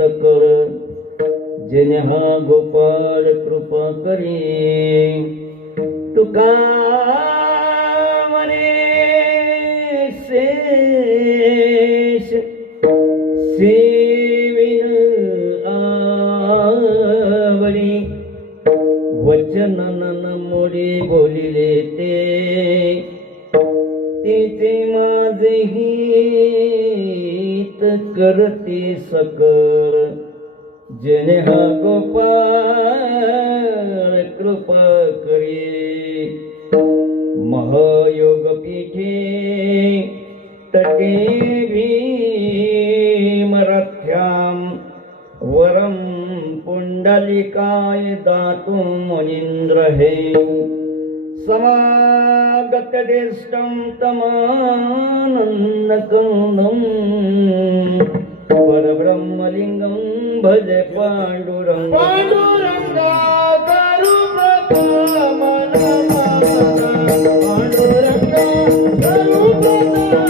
सकळ जेणे हा गोपाळ कृपा करी तुका म्हणे शेष सेविन आवडी वचन नन मोडी बोलिले ते माझे हित करते सकळ जेणे हा गोपाळ कृपा करी महयोग पीठे तटे भीमरथ्याम वरम पुंडलिकाय दातु मुनींद्र हे समागत देष्टं तमानन्दकन्दं परब्रह्मलिंगं भजे पांडुरंग पांडुरंगा करू प्रथम नमः पांडुरंगा करू प्रथम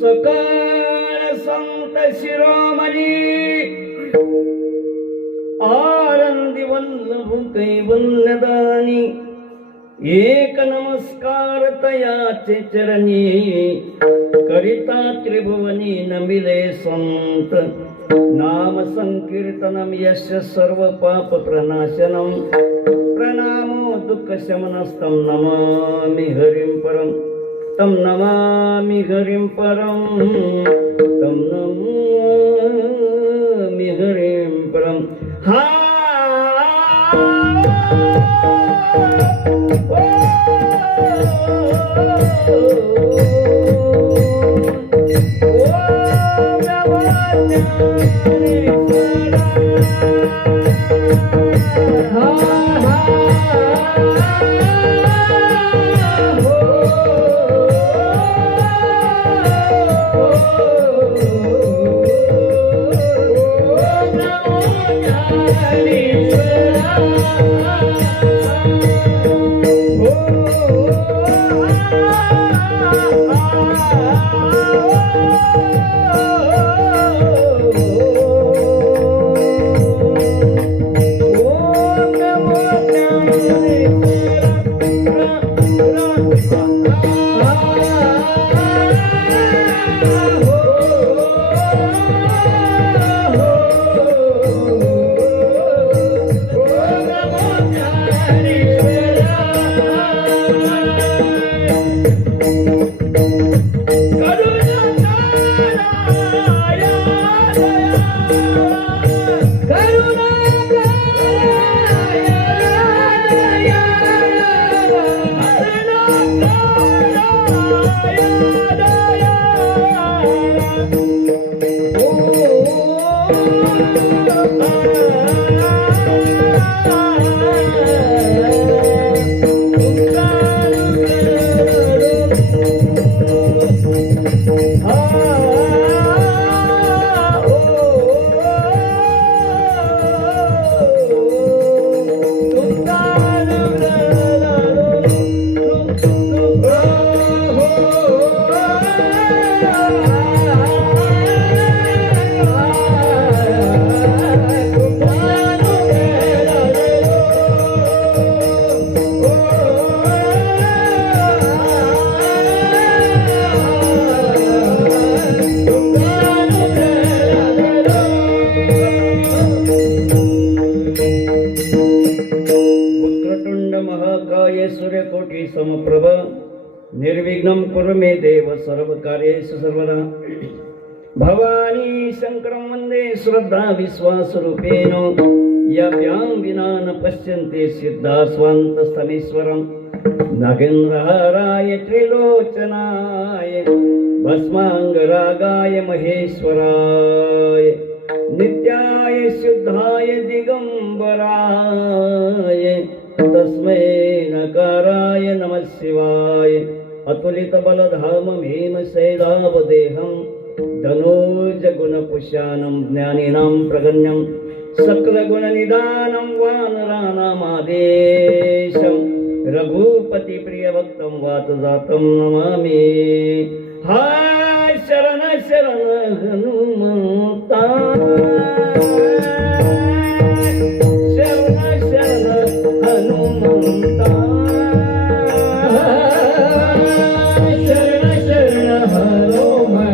सकळ संत शिरोमणी आनंदी वल्लभ कैवल्यदानी एक नमस्कार तयाचे चरणी करिता त्रिभुवनी नमिले संत नाम संकीर्तनम यस्य सर्व पाप प्रनाशनम प्रणामो दुःख शमनस्तं नमामि हरिं परम तं नमामि हरिं परम तं नमामि हरिं परम हा सूर्यकोटि समप्रभ निर्विघ्नं कुरु मे देव सर्वकार्येषु सर्वदा। भवानी शङ्करं वन्दे श्रद्धा विश्वासरूपेण याभ्यां विना न पश्यन्ति सिद्धा स्वान्तस्थमीश्वरम्। नागेन्द्रहाराय त्रिलोचनाय भस्माङ्गरागाय महेश्वराय नित्याय शुद्धाय दिगंबराय तस्मै नकाराय नमः शिवाय। अतुलित बलधाम भीम शैलावदेहं धनुज गुणपुष्यानं ज्ञानिनां प्रगण्यं सकलगुणनिदानं वानराणामादेशं रघुपति प्रियभक्तं वातजातं नमामि। हाय शरण शरण हनुमंता शरण शरण हनुमंता शरण शरण हनुमंता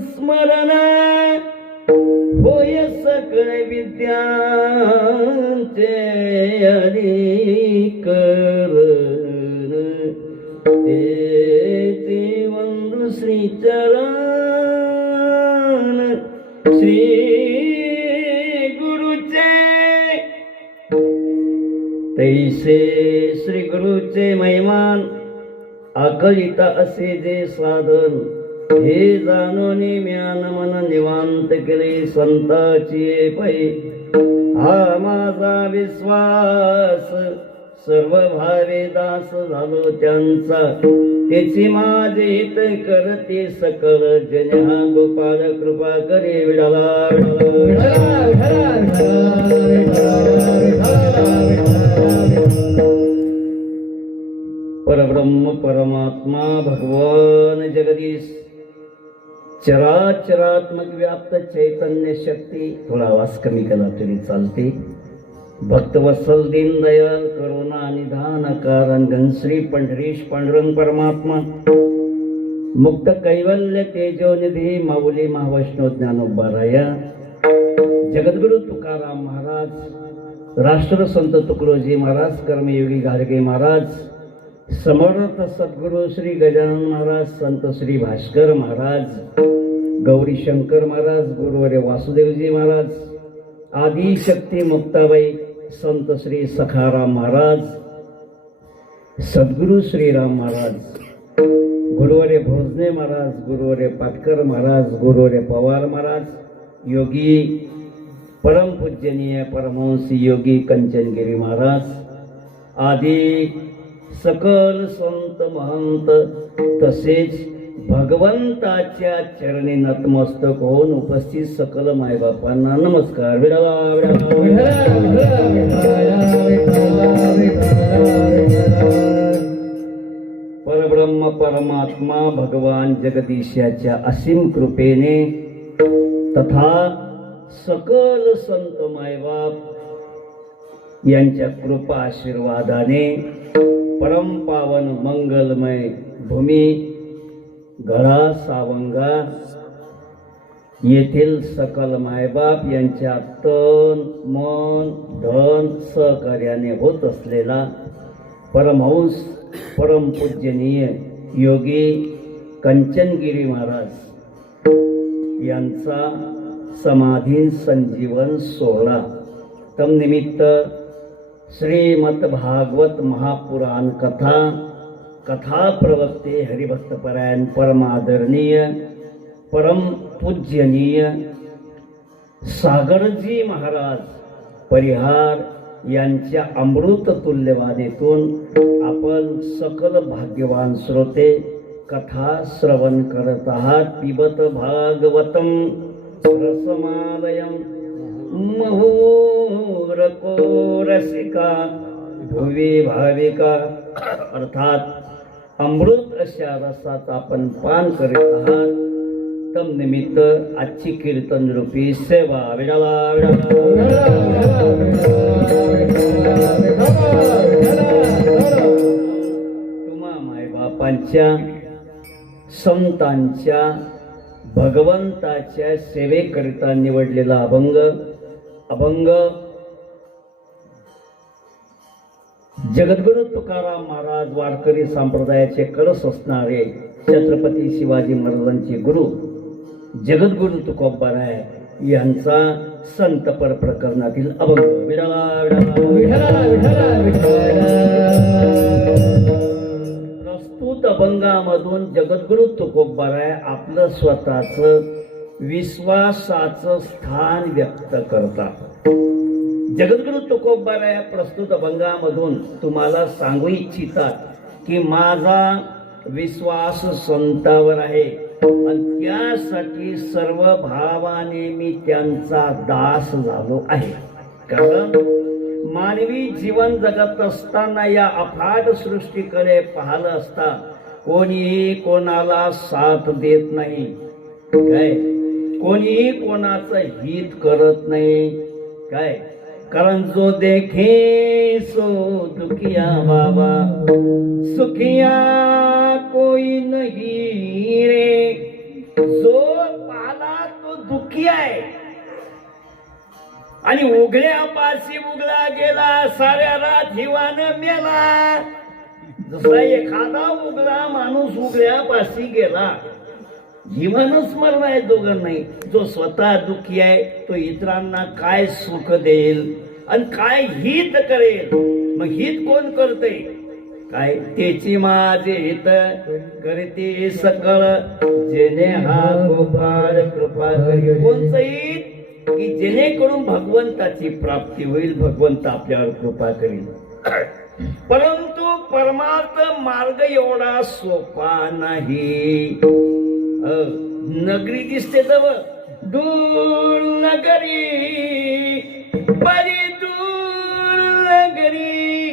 स्मरण होय सकळ विद्यांचे अधिकरण ते वंदु श्री चरण श्री गुरुचे तैसे श्री गुरुचे महिमान आकलिता असे जे साधन हे जाणून म्यान मन निवांत केले संताची पै। हा माझा विश्वास सर्व भावे दास झालो त्यांचा त्याची माझे हित करते सकल जन। हा गोपाल कृपा करे विडाला परब्रह्म परमात्मा भगवान जगदीश चराचरात्मक व्याप्त चैतन्य शक्ती। थोडा आवाज कमी केला तरी चालते। भक्तवत्सल दीनदयाल करुणा निधान कारण घनश्री पंढरीश पांडुरंग परमात्मा मुक्त कैवल्य तेजोनिधी माऊली महावैष्णव ज्ञानोबाराया जगद्गुरु तुकाराम महाराज राष्ट्रसंत तुकडोजी महाराज कर्मयोगी गाडगे महाराज समर्थ सद्गुरु श्री गजानन महाराज संत श्री भास्कर महाराज गौरी शंकर महाराज गुरुवर्य वासुदेवजी महाराज आदि शक्ती मुक्ताबाई संत श्री सखाराम महाराज सद्गुरु श्रीराम महाराज गुरुवर्य भोजने महाराज गुरुवर्य पाटकर महाराज गुरुवर्य पवार महाराज योगी परम पूजनीय परमहंस योगी कंचनगिरी महाराज आदि सकल संत महंत तसेच भगवंताच्या चरणी नतमस्तक होऊन उपस्थित सकल मायबापांना नमस्कार। परब्रह्म परमात्मा भगवान जगदीशाच्या असीम कृपेने तथा सकल संत मायबाप यांच्या कृपा आशीर्वादाने परम पावन मंगलमय भूमी गळा सावंगा येथील सकल मायबाप यांच्या तन मन धन सहकार्याने होत असलेला परमहंस परम पूजनीय योगी कंचनगिरी महाराज यांचा समाधी संजीवन सोहळा तन्निमित्त श्रीमद भागवत महापुराण कथा प्रवक्ते हरिभक्तपरायण परमादरणीय परम पूज्यनीय सागरजी महाराज परिहार यांच्या अमृत तुल्यवाणीतून आपण सकल भाग्यवान श्रोते कथा श्रवण करत आहात. पिबत भागवतम रसमालयम मुहुरको रसिका भुवी भाविका अर्थात अमृत अशा रसाचा आपण पान करीत आहात. तम निमित्त आजची कीर्तन रूपी सेवा विडाला तुम्हा मायबापांच्या संतांच्या भगवंताच्या सेवेकरिता निवडलेला अभंग जगद्गुरु तुकाराम महाराज वारकरी संप्रदायाचे कळस असणारे छत्रपती शिवाजी महाराजांचे गुरु जगद्गुरु तुकोबाराय यांचा संतपर प्रकरणातील अभंग प्रस्तुत अभंगामधून जगद्गुरु तुकोबाराय आपलं स्वतःचं विश्वासाचं स्थान व्यक्त करतात. जगद्गुरु तुकोबाराय प्रस्तुत अभंगामधून तुम्हाला सांगू इच्छितात की माझा विश्वास संतावर आहे आणि त्यासाठी सर्व भावाने मी त्यांचा दास झालो आहे. कारण मानवी जीवन जगत असताना या अफाट सृष्टीकडे पाहिलं असता कोणीही कोणाला साथ देत नाही, काय कोणीही कोणाचं हित करत नाही, काय कारण जो देखे सो दुखिया बाबा सुखिया कोई नहीं रे. जो पाला तो दुखी आहे आणि उघड्यापाशी उघडा गेला साऱ्या रात हिवानं मेला. जसा एखादा उघडा माणूस उघड्यापाशी गेला जीवनच मरण आहे दोघं नाही. जो स्वतः दुःखी आहे तो इतरांना काय सुख देईल आणि काय हित करेल. मग हित कोण करते काय त्याची माझे हित करते सकळ जेणे हा गोपाळ कृपा करी. कोणचं हित की जेणेकरून भगवंताची प्राप्ती होईल, भगवंत आपल्यावर कृपा करील. परंतु परमार्थ मार्ग एवढा सोपा नाही. नगरी दिसते जवळ दूर नगरी बरी दूर नगरी.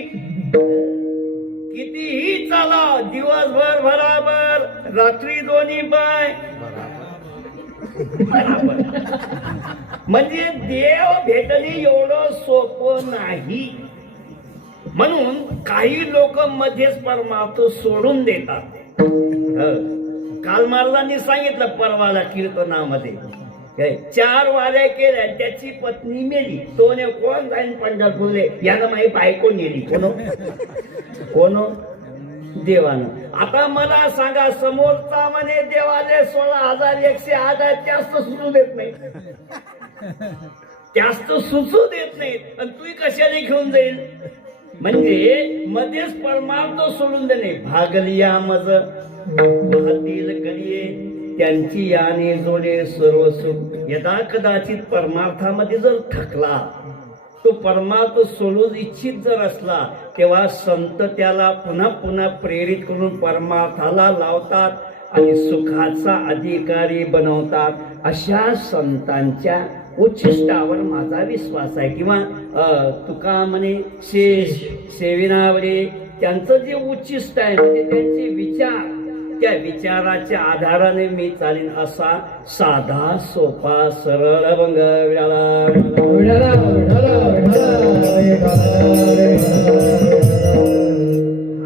कितीही चाला दिवसभर बराबर रात्री दोन्ही बाय बराबर. म्हणजे देव भेटणे एवढं सोपं नाही. म्हणून काही लोक मध्येच परमार्थ सोडून देतात. काल महाराजांनी सांगितलं परवाला कीर्तनामध्ये 4 वाऱ्या केल्या त्याची पत्नी मेली. तो ने कोण जाईन पंढरपूरले यानं माही बायको नेली. कोण देवानं. आता मला सांगा समोरचा म्हणे देवाले 16,108 आहे जास्त सुचू देत नाही, जास्त सुचू देत नाही आणि तू कशाने घेऊन जाईल. म्हणजे मध्येच परमार्थ सोडून देणे. भागलिया मज वाहतील कलिये त्यांची याने जोडे सर्व सुख. यदा कदाचित परमार्थामध्ये जर थकला तो परमार्थ सोडून इच्छित जर असला तेव्हा संत त्याला पुन्हा पुन्हा प्रेरित करून परमार्थाला लावतात आणि सुखाचा अधिकारी बनवतात. अशा संतांच्या उच्छिष्टावर माझा विश्वास आहे. किंवा तुका म्हणे सेविनावरे त्यांचं जे उच्छिष्ट आहे म्हणजे त्यांचे विचार, त्या विचाराच्या आधाराने मी चालेन असा साधा सोपा सरळ अभंग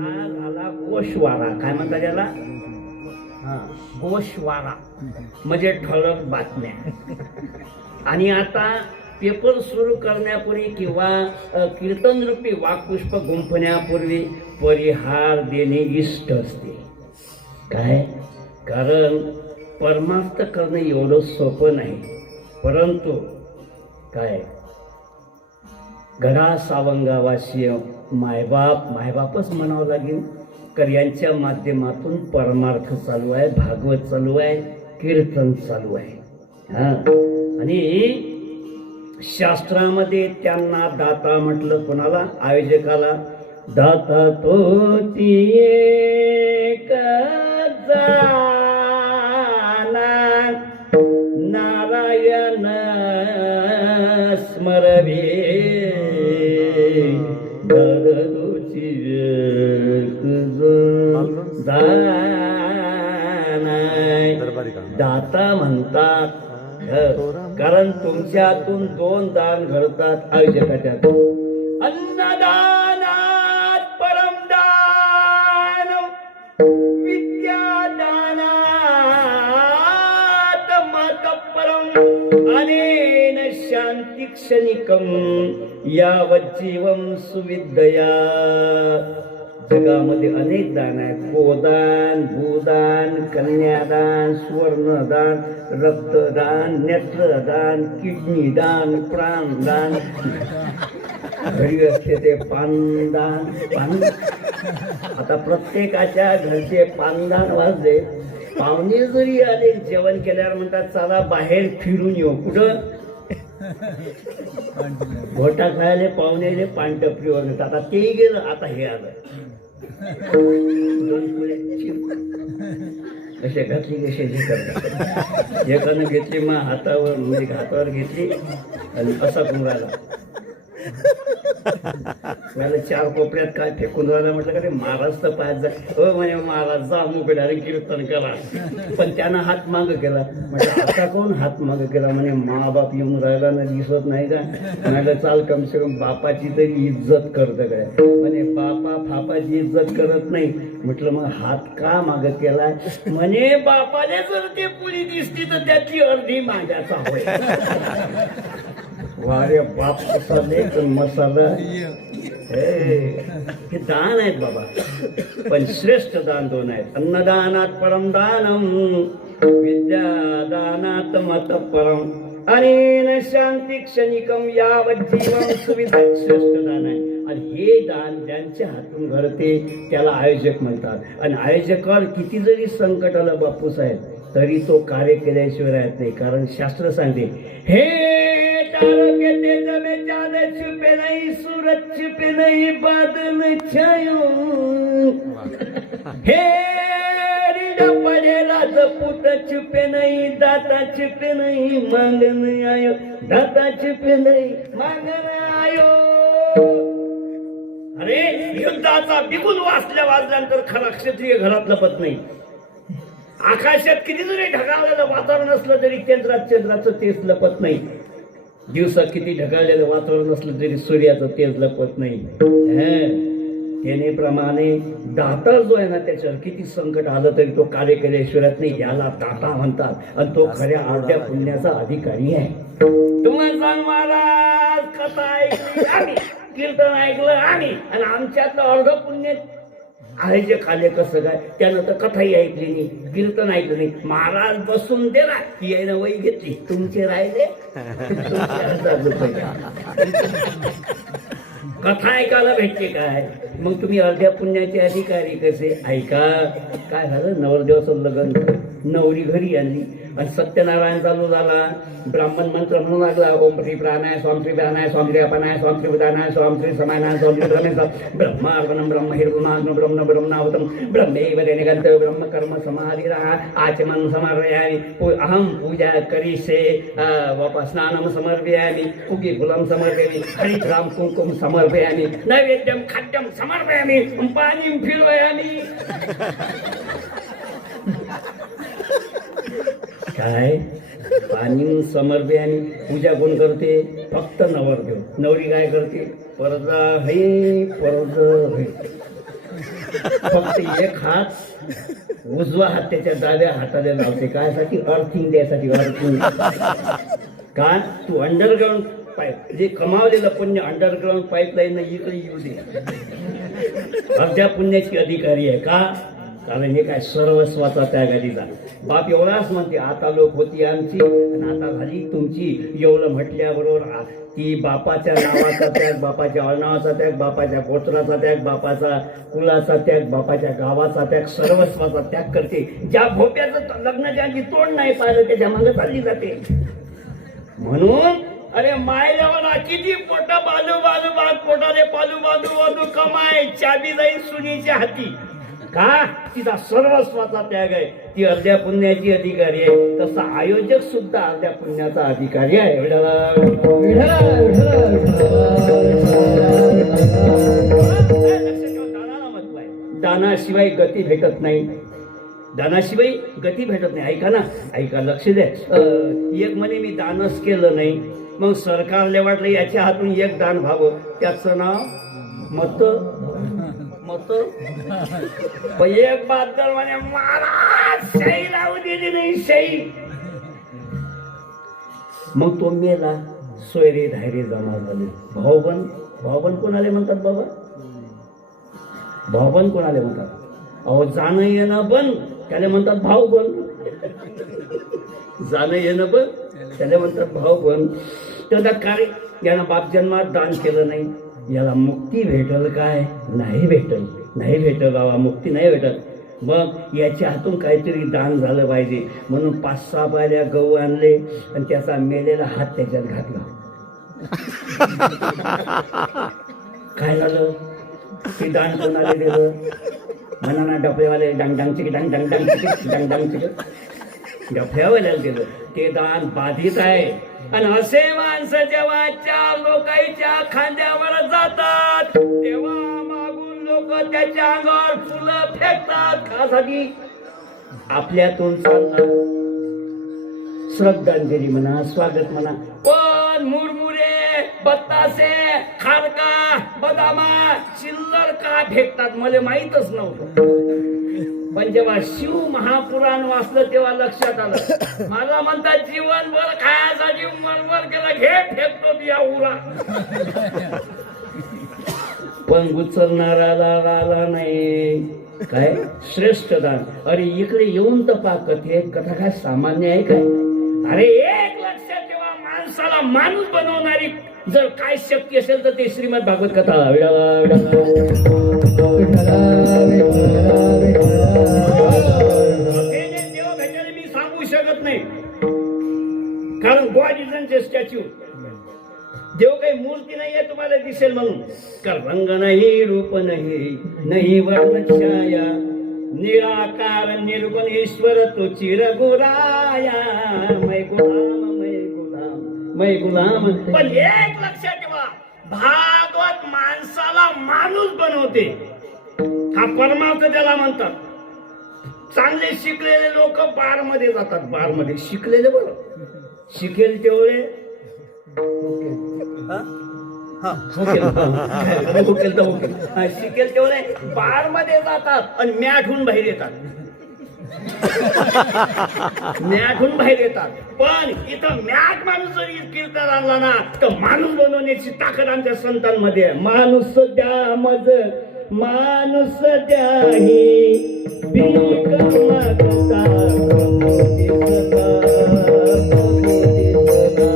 हा झाला गोषवारा. काय म्हणतात त्याला? गोषवारा म्हणजे ठळक बातम्या. आणि आता पेपर सुरू करण्यापूर्वी किंवा कीर्तन रूपी वाक्पुष्प गुंफण्यापूर्वी परिहार देणे इष्ट असते. काय? कारण परमार्थ करणं एवढं सोपं नाही, परंतु काय गडा सावंगावासी मायबापच म्हणावं लागेल. कर्यांच्या माध्यमातून परमार्थ चालू आहे, भागवत चालू आहे, कीर्तन चालू आहे. आणि शास्त्रामध्ये त्यांना दाता म्हटलं. कोणाला? आयोजकाला. दाता तोची एक जाना नारायण स्मरवे दरदोची दाता म्हणतात. कारण तुमच्यातून 2 दान घडतात आयोजकाच्या. अन्नदानात परमदान, विद्यादानात मतपरम, अनेन शांती क्षणिकम यावज्जीवम सुविद्या. जगामध्ये अनेक दान आहेत. गोदान, भूदान, कन्यादान, सुवर्णदान, रक्तदान, नेत्रदान, किडनी दान, प्राणदान, घरी असते ते पानदान. आता प्रत्येकाच्या घरचे पानदान वाजले. पाहुणे जरी आले जेवण केल्यावर म्हणतात चला बाहेर फिरून येऊ. कुठं? घोटा खायला पाहुणे पानटपरीवर येतात. आता तेही गेलं, आता हे आलं. 2 पुढे असे घातली कसे हे करतात. एकानं घेतली मग हातावर म्हणजे हातावर घेतली आणि असा कुंभाला मला 4 कोपऱ्यात काय फेकून राहिला. म्हटलं का ते महाराज तर पाहिजे. हो म्हणे महाराज जा मोकळ्या कीर्तन करा. पण त्यानं हात माग केला. म्हटलं आता कोण हात माग केला? म्हणे मा बाप येऊन राहिला ना, दिसत नाही का? म्हटलं चाल कम से कम बापाची तरी इज्जत करतं काय? म्हणे बापा फापाची इज्जत करत नाही. म्हटलं मग हात का माग केलाय? म्हणे बापाने जर ते पुरी दिसती तर त्याची अर्धी माझ्याचा होय. वारे बाप मसाले मसाला हे दान आहेत बाबा. पण श्रेष्ठ दान 2 आहेत. अन्नदानात परमदानम, विद्यादानात मतपरम, अनेन शांती क्षणिकम यावज्जीवम सुविधा. श्रेष्ठ दान आहे. आणि हे दान ज्यांच्या हातून घडते त्याला आयोजक म्हणतात. आणि आयोजकावर किती जरी संकट आलं बापूसाहेब तरी तो कार्य केल्याशिवाय राहत नाही. कारण शास्त्र सांगते हे तारके तेज में चांद छुपे नहीं, सूरज छुपे नहीं, बादल छायो. हे पड़े राजपूत छुपे नहीं, दाता छुपे नहीं, मांगन आयो. दाता छुपे नहीं, मांगन आयो. अरे युद्धाचा बिगुल वाजल्यानंतर खरा क्षत्रिय घरात लपत नाही. आकाशात किती जरी ढगाळलेलं वातावरण असलं तरी चंद्राचं तेज लपत नाही. दिवसात किती ढगाळलेलं वातावरण असलं तरी सूर्याचं तेज लपत नाही. त्यानेप्रमाणे दाता जो आहे ना त्याच्यावर किती संकट आलं तरी तो कार्य केल्याशिवाय नाही. याला दाता म्हणतात. आणि तो खऱ्या अर्ध्या पुण्याचा अधिकारी आहे. तुम्हाला सांग महाराज कथा ऐकली आम्ही, कीर्तन ऐकलं आम्ही, आणि आमच्यातलं अर्ध पुण्य आहे खाले. कसं काय? त्यानं तर कथाही ऐकली नाही, कीर्तन ऐकलं नाही. महाराज बसून दिला की यानं वही घेतली, तुमचे राहिले कथा ऐकायला भेटते काय? मग तुम्ही अर्ध्या पुण्याचे अधिकारी कसे? ऐका काय झालं. नवरदेवाचं लग्न, नवरी घरी आणली आणि सत्यनारायण चालू झाला. ब्राह्मण मंत्र म्हणू लागला. ओम श्री प्राणाय स्वाम श्री प्राणाय स्वाम श्री अपानाय स्वाम श्री उदानाय स्वाम श्री समानाय स्वाम श्री ब्रह्मेश ब्रह्मार्पणम ब्रह्म हिर्माग्न ब्रह्म ब्रह्मावतम ब्रह्मेव तेनेगंत ब्रह्म कर्म समाधिरा आचमन समर्पयामि. अहम पूजा करिष्ये. स्नानम समर्पयामि. कुकी फुलं समर्पयामि. हरिद्राम कुंकुम समर्पयामि. नैवेद्यम खाद्यम समर्पयामि. पाणीं फिरवयामि. काय पाणी समर्पयामि. पूजा कोण करते? फक्त नवरदेव. नवरी काय करते? पडदा है पडदा है. फक्त एक हात उजवा हात त्याच्या डाव्या हाताला लावते. कायसाठी? अर्थिंग द्यायसाठी. अर्थिंग का? तू अंडरग्राऊंड पाईप जे कमावलेलं पुण्य अंडरग्राऊंड पाईपलाईन इकडे येऊ दे. अर्ध्या पुण्याची अधिकारी आहे का? कारण हे काय सर्वस्वाचा त्याग आहे तिचा. बाप एवढाच म्हणते, आता लोक होती आमची आणि आता झाली तुमची. एवढं म्हटल्याबरोबर ती बापाच्या नावाचा त्याग, बापाच्या अळनावाचा त्याग, बापाच्या गोत्राचा त्याग, बापाचा कुलाचा त्याग, बापाच्या गावाचा त्याग, सर्वस्वाचा त्याग करते. ज्या भोप्याचं लग्न ज्यांची तोंड नाही पाहिलं त्याच्या मागे चालली जाते. म्हणून अरे मायला किती पोटा बाजू बाजू बाग पोटाने पालू बाजू बाजू कमाय चाबी जाईल सुनीच्या हाती. का? तिचा सर्वस्वाचा त्याग आहे. ती अर्ध्या पुण्याची अधिकारी आहे. तसा आयोजक सुद्धा अर्ध्या पुण्याचा अधिकारी आहे. दानाला महत्व आहे. दानाशिवाय गती भेटत नाही. दानाशिवाय गती भेटत नाही. ऐका ना, ऐका, लक्ष द्या. एक म्हणे मी दानच केलं नाही, मग सरकारला वाटलं याच्या हातून एक दान व्हावं, त्याचं नाव मत. एक बहादर म्हणे महाराज शाही लावू दिली नाही शाही. मग तो मेला. सोयरे धायरे जमा झाले. भाऊबन कोणाले म्हणतात बाबा? भाऊबन कोणाले म्हणतात? अहो जाणं येणं बन त्याला म्हणतात भाऊ बन. जाणं येणं बन त्याला म्हणतात भाऊ बन. त्याचा कार्य यानं बाप जन्मात दान केलं नाही, याला मुक्ती भेटल काय? नाही भेटल बाबा, मुक्ती नाही भेटत. मग याच्या हातून काहीतरी दान झालं पाहिजे म्हणून 5-6 बाल्या गहू आणले आणि त्याचा मेलेला हात त्याच्यात घातला. काय झालं? ते दान कोणाला दिलं? म्हणा ना, डफेवाले डांग डांग चिक डांग डांग डांग चिक डांग डांग चिक डफेवाल्याला दिलं. ते दान बाधित आहे. आणि असे माणसं जेव्हा 4 लोकांच्या खांद्यावर जातात तेव्हा मागून लोक त्याच्या अंगावर फुलं फेकतात. कासाठी? आपल्यातून चालणार श्रद्धांजली म्हणा, स्वागत म्हणा. पण मुरमुरे, बत्तासे, खारका, बदामा, चिल्लर का फेकतात मला माहीतच नव्हतं. पण जेव्हा शिव महापुराण वाचलं तेव्हा लक्षात आलं. मला म्हणतात जीवनभर खायासाठी मरमर केला, घे फेकतो या उरा. पण उचलणाराला आला नाही. काय श्रेष्ठ दान. अरे इकडे येऊन तर पा, कथा काय सामान्य आहे काय? अरे एक लक्षात ठेवा, माणसाला माणूस बनवणारी जर काय शक्ती असेल तर ते श्रीमद भागवत कथा. देव भेटायला मी सांगू शकत नाही, कारण गॉड इज अन स्टॅच्यू. देव काही मूर्ती नाहीये तुम्हाला दिसेल म्हणून. कारण रंग नाही, रूप नाही वर्ण छाया, निराकार निर्गुण ईश्वर तो चिरगुराया. मै गुलाम. पण एक लक्षात ठेवा, भागवत माणसाला माणूस बनवते. हा परमार्थ त्याला म्हणतात. चांगले शिकलेले लोक बार मध्ये जातात. बार मध्ये शिकलेले, बरं शिकेल तेवढे शिकेल तेवढे बार मध्ये जातात आणि मॅठून बाहेर येतात. मॅठून बाहेर येतात. पण इथं मॅठ माणूस जरी कीर्तन आणला ना तर माणूस बनवण्याची ताकद आमच्या संतांमध्ये आहे. माणूस द्या मज माणूस द्याही भीक मागता प्रमोदी सदा, प्रमोदी सदा.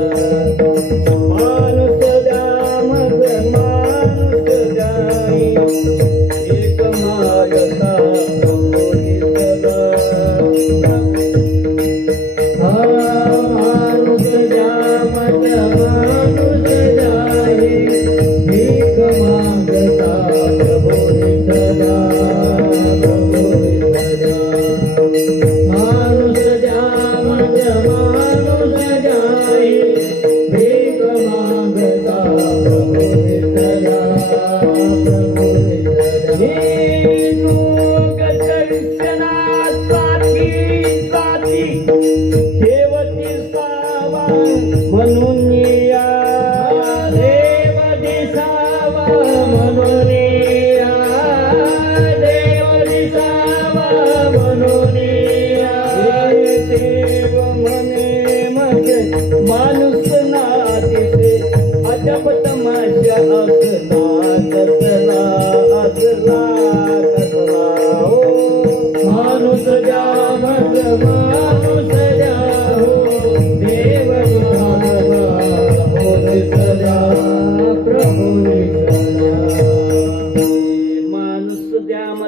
माणूस द्या मज माणूस द्याही भीक मागता प्रमोदी सदा. माणूस द्या मज माणूस द्याही भीक मागता प्रभुनी सदा, प्रभुनी सदा. माणूस द्या मज माणूस द्याही भीक मागता प्रभुनी सदा, प्रभुनी सदा. लोक दर्शनासाठी जाती देवती सावा म्हणून या, देव दिसावा म्हणून या, देव दिसावा म्हणून या. देव म्हणे मग माणूस ना दिसे, अजब तमाशा असला कसला, असला कसला. हो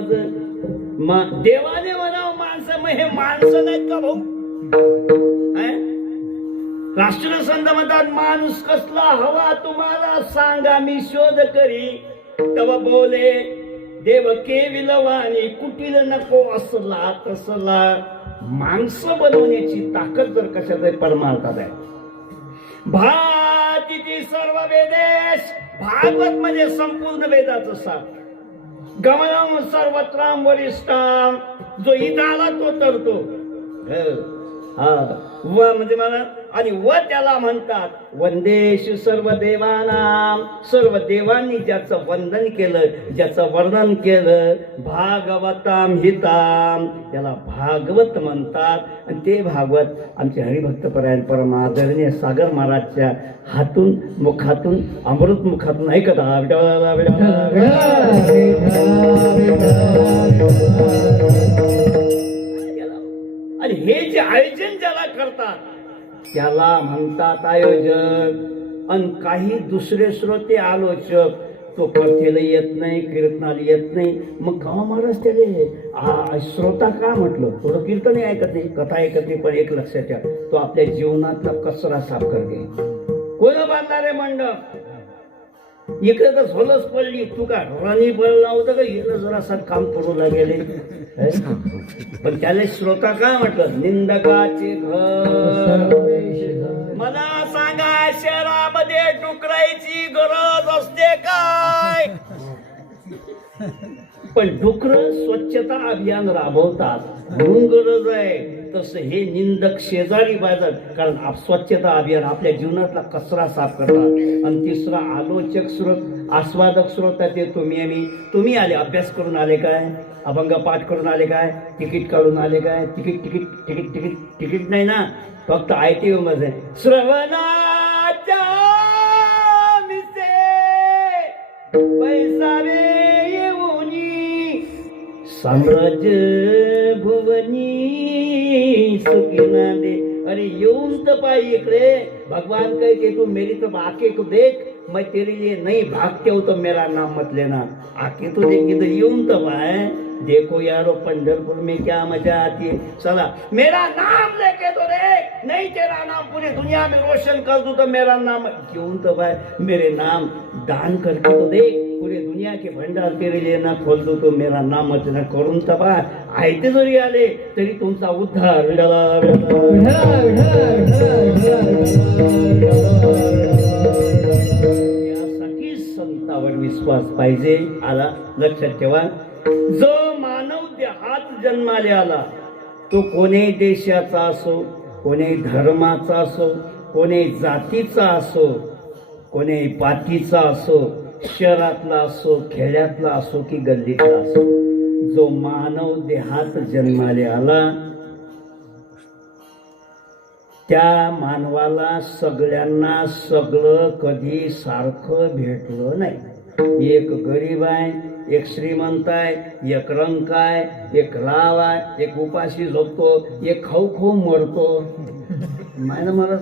समज देवाने म्हणावं माणसं, मग हे माणसं नाहीत का भाऊ? राष्ट्रसंत म्हणतात माणूस कसला हवा तुम्हाला सांगा, मी शोध करी तव बोले देव केविलवाणी, कुटील नको असला तसला. माणसं बनवण्याची ताकद जर कशात परमार्थात आहे. भाती सर्व वेदेश, भागवत म्हणजे संपूर्ण वेदाचं सार. गमनम सर्वत्राम वरिष्ठाम, जो इथं आला तो तरतो. व म्हणजे मला आणि व त्याला म्हणतात वंदेश सर्व देवानाम, सर्व देवांनी ज्याचं वंदन केलं, ज्याचं वर्णन केलं. भागवताम हिताम, त्याला भागवत म्हणतात. आणि ते भागवत आमचे हरिभक्तपरायण परम आदरणीय सागर महाराजच्या हातून मुखातून अमृत मुखातून ऐकत आणि हे जे आयोजन ज्याला करतात त्याला म्हणतात आयोजक. आणि काही दुसरे श्रोते आलोचक, तो कथेला येत नाही, कीर्तनाला येत नाही. मग गाव महाराज त्याला श्रोता का म्हटलं? थोडं कीर्तन ऐकत नाही, कथा ऐकत नाही, पण एक लक्षात ठेवा, तो आपल्या जीवनातला कचरा साफ करते. कोण बांधणारे मंडप? इकडे तर झोलच पडली, तू का राणी पडला होता का? इकडे जरा काम करू लागेल. पण त्याला श्रोता काय म्हटलं? निंदकाचे घर. मला सांगा, शहरामध्ये डुकरायची गरज असते काय? पण डुकर स्वच्छता अभियान राबवतात म्हणून गरज आहे. तसं हे निंदक शेजारी बाजार, कारण स्वच्छता अभियान आपल्या जीवनातला कचरा साफ करतात. आणि तिसरा आलोचक स्रोत, आस्वादक स्रोत आहे ते तुम्ही आले, अभ्यास करून आले काय? अभंग पाठ करून आले काय? तिकीट काढून आले काय? तिकीट नाही ना, फक्त ITV मध्ये श्रवणाच्या मिसे पैसावे येऊनी, साम्राज्य भुवनी सुखीना दे. अरे येऊन तर पाहिजे इकडे. भगवान कहते तू मेरी तरफ आके तो देख, मैं तेरे लिए नहीं भागते हो तो मेरा नाम मत लेना. आके तो देख, इधर येऊन तो पाए. देखो यारो पंढरपुर में क्या मजा आती है. चला मेरा नाम लेके तो देख, नहीं तेरा नाम पूरी दुनिया में रोशन कर दूं तो मेरा नाम क्यों तो भाई, मेरे नाम दान करके तो देख, पूरी दुनिया के भंडार तेरे लिए ना खोल दूं तो मेरा नाम मत न करून तर बा. आयते जरी आले तरी तुमचा उद्धार. यासाठी संतावर विश्वास पाहिजे. आला लक्षात ठेवा, जो मानव देहात जन्माला आला तो कोणीही देशाचा असो, कोणीही धर्माचा असो, कोणीही जातीचा असो, कोणीही पातीचा असो, शहरातला असो, खेड्यातला असो की गल्लीतला असो, जो मानव देहात जन्माला आला त्या मानवाला सगळ्यांना सगळं कधी सारखं भेटलं नाही. एक गरीब आहे, एक श्रीमंत आहे, एक रंक आहे, एक राव आहे, एक उपाशी झोपतो, एक खाऊ मरतो. मला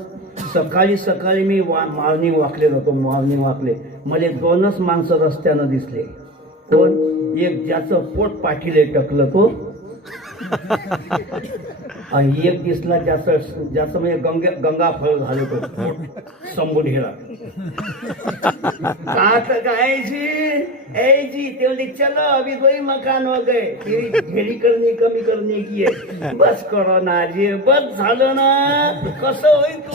सकाळी मी मारणी वाकले होतो. मला 2च माणसं रस्त्यानं दिसले. कोण? एक ज्याचं पोट पाठीले टकलं तो, आणि एक दिसला ज्याचं म्हणजे गंगा फळ झालं तो संबून हेरा. जी ते बोलते चलो अभी 2 मकान हो गए, तेरी घेरी कमी करणे की आहे. बस करो ना जी, बस झालं ना. कसं होईल तू?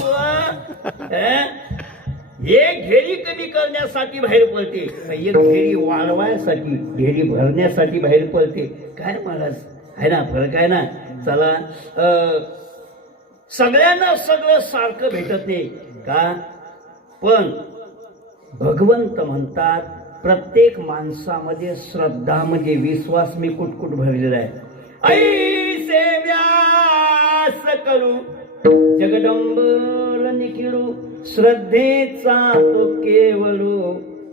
एक घेरी कमी करण्यासाठी बाहेर पडते, एक घेरी वाढवायसाठी, घेरी भरण्यासाठी बाहेर पडते. काय महाराज आहे ना, फरक आहे ना. चला, सगळ्यांना सगळं सारखं भेटत नाही का? पण भगवंत म्हणतात प्रत्येक माणसामध्ये श्रद्धा म्हणजे विश्वास मी कुटकुट भरलेला आहे. ऐसे व्यास करू जगदंबर निखिळू, श्रद्धेचा तो केवळू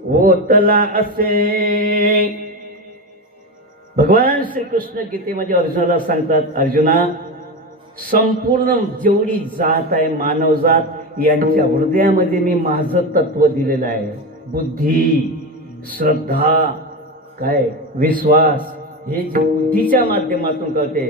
होतला असे. भगवान श्रीकृष्ण गीतेमध्ये अर्जुनाला सांगतात, अर्जुना संपूर्ण जेवढी जात आहे, मानव जात, यांच्या हृदयामध्ये मी माझं तत्व दिलेलं आहे. बुद्धी, श्रद्धा, काय विश्वास, हे जे बुद्धीच्या माध्यमातून कळते.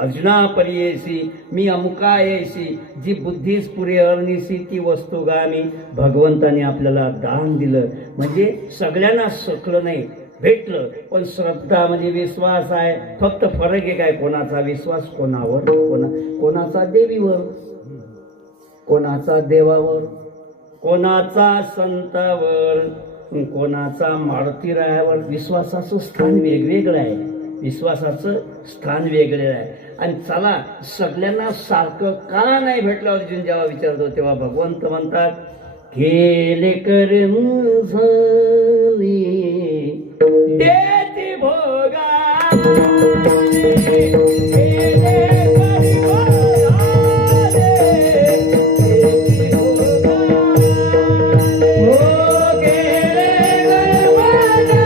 अर्जुना परियेसी मी अमुका येसी, जी बुद्धीस पुरे अर्निसी ती वस्तू गामी. भगवंताने आपल्याला दान दिलं म्हणजे सगळ्यांना सकलं नाही भेटलं, पण श्रद्धा म्हणजे विश्वास आहे. फक्त फरक आहे काय, कोणाचा विश्वास कोणावर, कोणाचा देवीवर, कोणाचा देवावर, कोणाचा संतावर, कोणाचा मारुतीरायावर. विश्वासाचं स्थान वेगवेगळं आहे, विश्वासाचं स्थान वेगळं आहे. आणि चला सगळ्यांना सारखं का नाही भेटलं अर्जुन जेव्हा विचारतो तेव्हा भगवंत म्हणतात केले कर्म झाली देती भोगा, केले कर्म झाले देती भोगा. हो केले कर्म झाले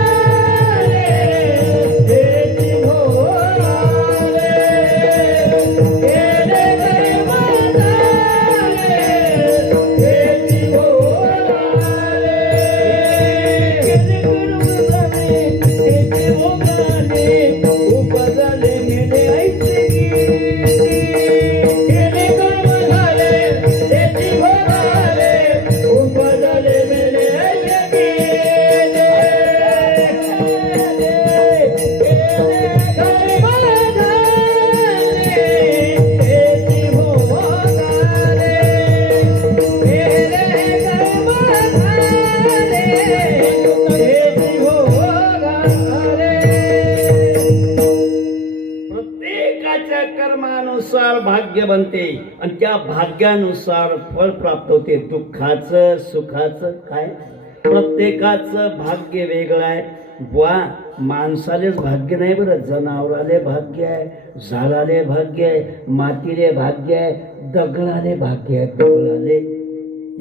देती भोगा, केले कर्म झाले देती भोगा, केले कर्म झाले देती भोगाले, उपजले मेले ऐसे गीती. केले कर्म झाले देती भोगाले, उपजले मेले ऐसे गीती. केले कर्म झाले देती भोगाले, केले कर्म झाले देती भोगाले. प्रत्येकाच्या कर्मानुसार भाग्य बनते आणि त्या भाग्यानुसार फळ प्राप्त होते. दुःखाचं सुखाचं काय, प्रत्येकाचं भाग्य वेगळं आहे. बुवा माणसालेच भाग्य नाही बरं, जनावराले भाग्य आहे, झाडाले भाग्य आहे, मातीले भाग्य आहे, दगडाले भाग्य आहे. दगडाले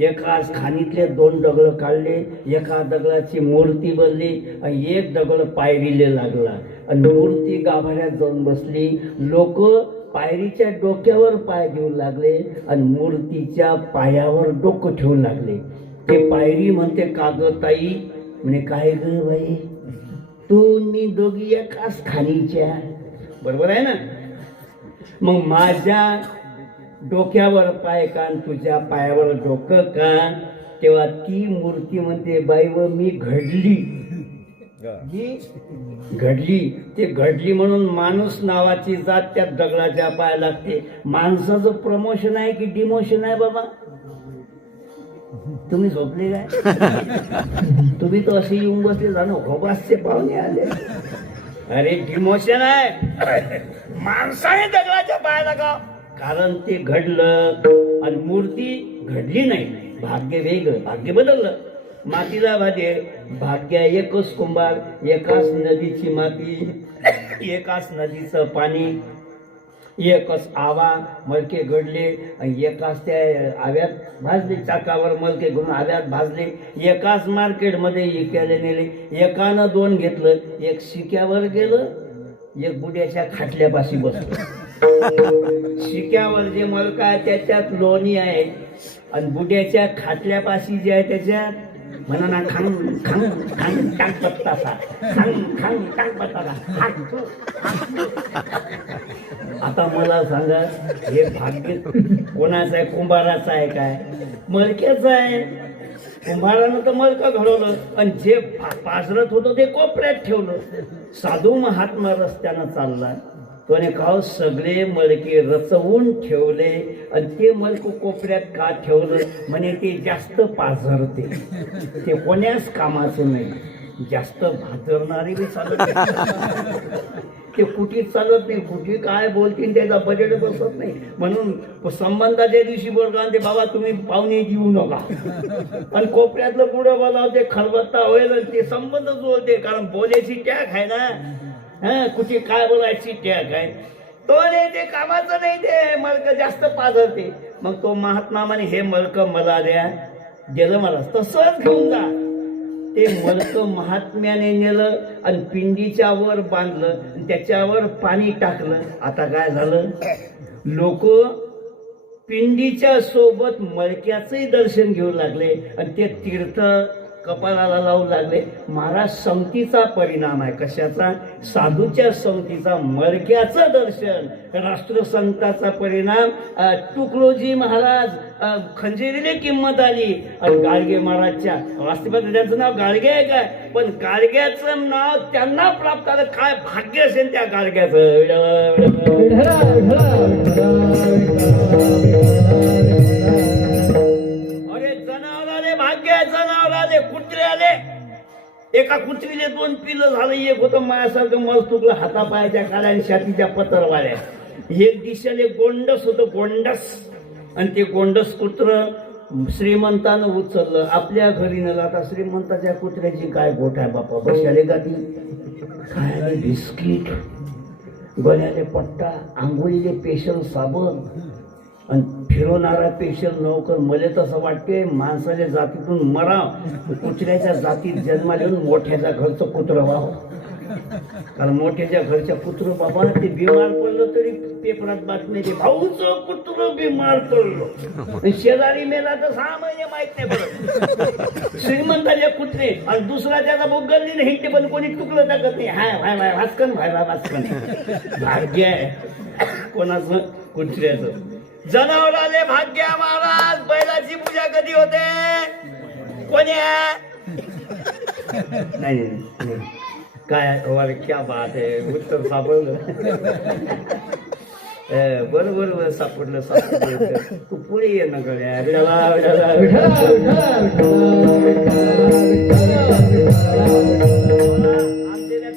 एकाच खाणीतले 2 दगड काढले, एका दगडाची मूर्ती बनली आणि एक दगड पायरीले लागला आणि मूर्ती गाभाऱ्यात जाऊन बसली. लोक पायरीच्या डोक्यावर पाय घेऊ लागले आणि मूर्तीच्या पायावर डोकं ठेवू लागले. ते पायरी म्हणते कागद ताई म्हणे काय ग बाई तू मी दोघी एकाच खाणीच्या, बरोबर आहे ना. मग माझ्या डोक्यावर पाय का आणि तुझ्या पायावर डोकं का. तेव्हा ती मूर्ती म्हणते बाई व मी घडली, मी घडली. ते घडली म्हणून माणूस नावाची जात त्या दगडाच्या पाया लागते. माणसाचं प्रमोशन आहे की डिमोशन आहे बाबा. तुम्ही झोपले काय, तुम्ही तर असे येऊन बसले जाणं होबासचे पाहुणे आले. अरे डिमोशन आहे, माणसाने दगडाच्या पाया लागा, कारण ते घडलं आणि मूर्ती घडली नाही. भाग्य वेगळं, भाग्य बदललं. मातीला भाग्य एकच कुंभार, एकाच नदीची माती, एकाच नदीचं पाणी, एकच आवा मलके घडले आणि एकाच त्या आव्यात भाजले, चाकावर मलके घेऊन आव्यात भाजले. एकाच मार्केटमध्ये इकायला नेले. एकानं 2 घेतलं, एक शिक्यावर गेलं, एक बुड्याच्या खाटल्यापाशी बसलं. शिक्यावर जे मलका आहे त्याच्यात लोणी आहे आणि बुड्याच्या खाटल्यापाशी जे आहे त्याच्यात म्हणा ना खांग खांग खांग टाक पत्तासा, खांग खांग टाक पत्तासा. आता मला सांगा हे भाग्य कोणाचं आहे, कुंभाराचं आहे काय मलक्याचं आहे. कुंभारानं तर मलका घडवलं आणि जे पाजरत होतं ते कोपऱ्यात ठेवलं. साधू महात्मा रस्त्यानं चालला, त्याने का सगळे मलके रचवून ठेवले आणि ते मलक कोपऱ्यात का ठेवलं म्हणे ते जास्त पाझरते, ते कोण्याच कामाचं नाही. जास्त भाजरणारी बी चालत नाही, ते कुठे चालत नाही, कुठे काय बोलतील त्याचा बजेट बसत नाही. म्हणून संबंधाच्या दिवशी बोलता ते बाबा तुम्ही पाहुणे जीवू नका आणि कोपऱ्यातलं पुढं बोलावते खलबत्ता होईल ते संबंध जुळते, कारण बोलायची टॅग आहे ना. कुठे काय बोलायची टॅग आहे तो नाही, ते कामाचं नाही. ते मलक जास्त पाजरते. मग तो महात्मा म्हणे हे मलक मला द्या. गेलं मला तसंच घेऊन जा. ते मलक महात्म्याने नेलं आणि पिंडीच्या वर बांधलं आणि त्याच्यावर पाणी टाकलं. आता काय झालं, लोक पिंडीच्या सोबत मलक्याचंही दर्शन घेऊ लागले आणि ते तीर्थ कपाळाला लावू लागले. महाराज संगतीचा परिणाम आहे. कशाचा? साधूच्या संगतीचा, मडक्याचं दर्शन. राष्ट्रसंताचा परिणाम. तुकडोजी महाराज खंजेरीला किंमत आली. आणि गाडगे महाराजच्या वास्तवात त्यांचं नाव गाडगे आहे काय, पण गाडग्याचं नाव त्यांना प्राप्त आलं. काय भाग्य असेल त्या अरे जनावर आले, भाग्य आहे. जनावर आले, कुत्रे आले. एका कुत्रीले 2 पिलं झालं. एक होतं माझ्यासारखं मजतुकलं, हातापायाच्या काळ्या आणि छातीच्या पत्रवाल्या. एक दिशेने गोंडस होतं, गोंडस. आणि ते गोंडस कुत्र श्रीमंतानं उचललं, आपल्या घरी नेलं. आता श्रीमंताच्या कुत्र्याची काय गोठ आहे बापा. बशाले का ती खायला बिस्किट, गळ्याले पट्टा, आंघोळीले पेशल साबण आणि फिरवणारा पेशल नौकर. मले तसं वाटते माणसाच्या जातीतून मराव, कुत्र्याच्या जातीत जन्माला येऊन मोठ्याच्या घरचं कुत्रं व्हावं. कारण मोठ्याच्या घरच्या कुत्र बाबा ते बिमार पडलं तरी पेपरात बातमी येते, भाऊचं कुत्र बिमार पडलं. शेजारी मेला तर 6 महिने माहित नाही पडत. श्रीमंताच्या कुत्रे आणि दुसरा त्याचा बोगल्ली नाही ते, पण कोणी टुकलं टाकत नाही. हाय भाय भाय वाचकन, भाय भाय वाचकन. भाग्य आहे कोणाचं? कुत्र्याचं. जनावर आले, भाग्य. महाराज बैलाची पूजा कधी होते? कोण्या? नाही नाही काय अरे क्या बात आहे, उत्तर सापडलं. बरोबर सापडलं सापडलं. तू पुढे ये ना गड्या.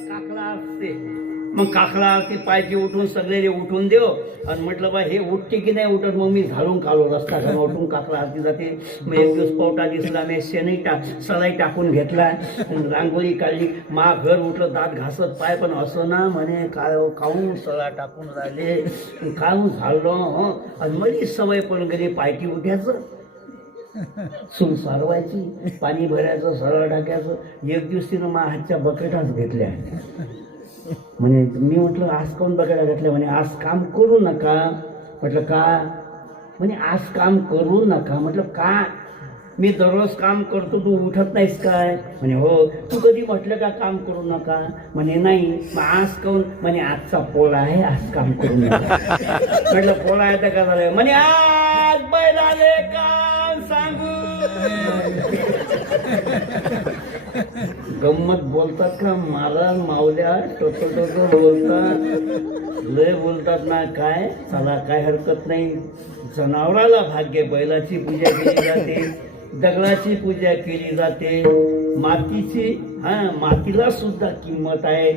काकला असते, मग काकला की पायची उठून सगळे उठून देव. आणि म्हटलं बा हे उठते की नाही उठत, मग मी घालून काढलो रस्ता घालून उठून काकला आरती जाते. मग एक दिवस पावटा दिसला, मी शेणही सलाई टाकून घेतला, रांगोळी काढली. मा घर उठलं, दात घासत पाय, पण असं ना म्हणे काय काहून सळा टाकून राहिले, काहून झालो. आणि मला सवय पण गेली पायटी उठायचं, सून सारवायची, पाणी भरायचं, सरळ टाकायचं. एक दिवस तिनं मा हातच्या बकेटाच घेतल्या. म्हणे मी म्हटलं आज काऊन बघायला घातल्या? म्हणे आज काम करू नका. म्हटलं का? म्हणे आज काम करू नका. म्हटलं का? मी दररोज काम करतो, तू उठत नाहीस काय? म्हणे हो. तू कधी म्हटलं का काम करू नका? म्हणे नाही. मग आज काऊन? म्हणे आजचा पोळा आहे, आज काम करू नका. म्हटलं पोळा आहे तर का झालं? म्हणे आज बैलाले काम सांगू. गंमत बोलतात का महाराज? मावल्या टोटो बोलतात, लय बोलतात ना. काय चला, काय हरकत नाही. जनावराला भाग्य. बैलाची पूजा केली जाते, दगडाची पूजा केली जाते, मातीची मातीला सुद्धा किंमत आहे.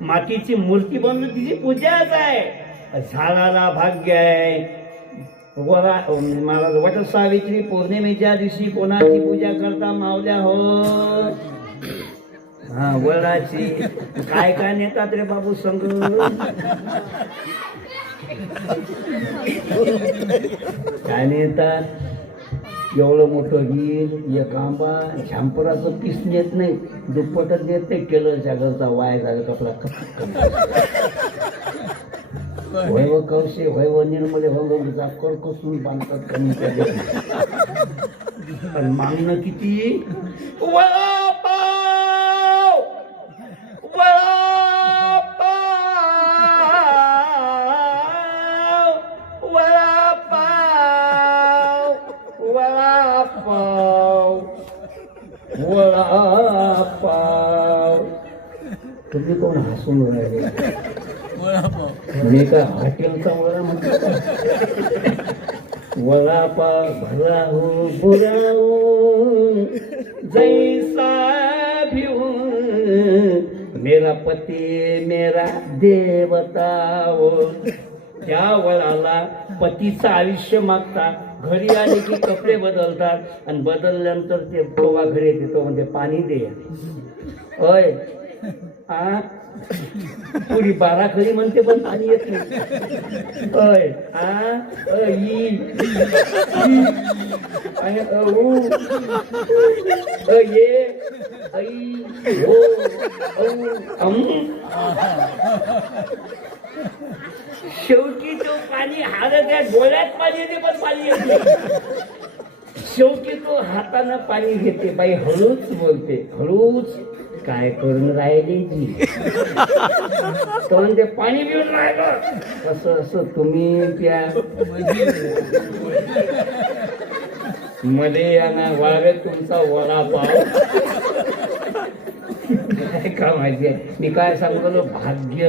मातीची मूर्ती बनवून तिची पूजाच आहे. झाडाला भाग्य आहे. मला वट सावित्री पौर्णिमेच्या दिवशी कोणाची पूजा करता मावल्या? हो वडाची. काय काय नेतात रे बाबू संघ? काय नेतात? एवढं मोठं गिर, एक आंबा, झांपराचं पीस नेत नाही, दुप्पटच नेत नाही. केळच्या घरचा वाया झाला कपडा. वैव कौशे वैव निर्मले भंगचा करकसून बांधतात कमी. पण मागणं किती? वडापाव वडापाव वडापाव वडापाव वडापाव. तुम्ही कोण हसून राहिले? मी का हॉटेलचा वडा म्हणतो? वडापाव भरा हो बुरा हो जैसा भी हो, मेरा पती मेरा देवता हो. त्या वडाला पतीचं आयुष्य मागतात. घरी आले की कपडे बदलतात आणि बदलल्यानंतर ते तोवा घरी येते, तो म्हणजे पाणी दे. ओय आ पुरी 12 खरी म्हणते पण पाणी येत नाही. ओय आ ई ये ऐ हो शेवटी तो पाणी हार त्या डोळ्यात पाणी येते पण पाणी येत नाही. शेवटी तो हातानं पाणी घेते बाई, हळूच बोलते, हळूच. काय करून राहिले जी? तो म्हणते पाणी पिऊन राहिलं. असं असं तुम्ही त्या मध्ये यांना वागे तुमचा वडापाव. काय का माहिती आहे, मी काय सांगतो, भाग्य.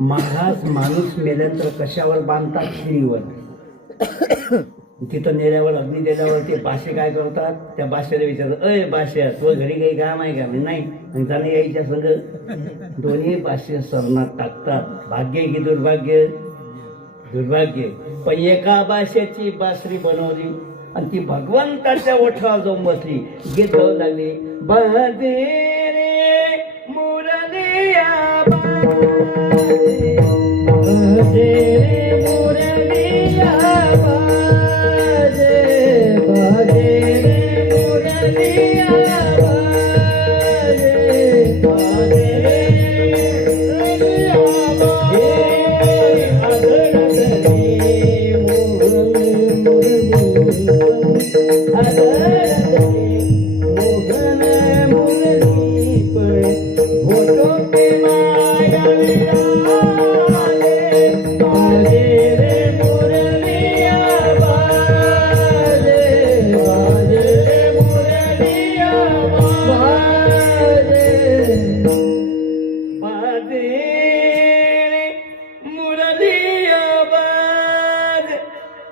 महाराज माणूस मेल्यानंतर कशावर बांधतात? शिडीवर. तिथं नेल्यावर, अग्नी दिल्यावर ते बाशे काय करतात? त्या बाश्याला विचारतात, अय बाश्या, तुझं घरी काही काम आहे का? मी नाही. आणि त्याने यायच्या संग दोन्ही बाशे सरणात टाकतात. भाग्य की दुर्भाग्य? दुर्भाग्य. पण एका बाश्याची बासरी बनवली आणि ती भगवंताच्या ओठावर जाऊन बसली. गीत गाऊ लागली, बाजे रे मुरलिया बाजे, बाजे रे मुरलिया बाजे, बाजे रे मुरलिया बाजे, बाजे रे मुरलिया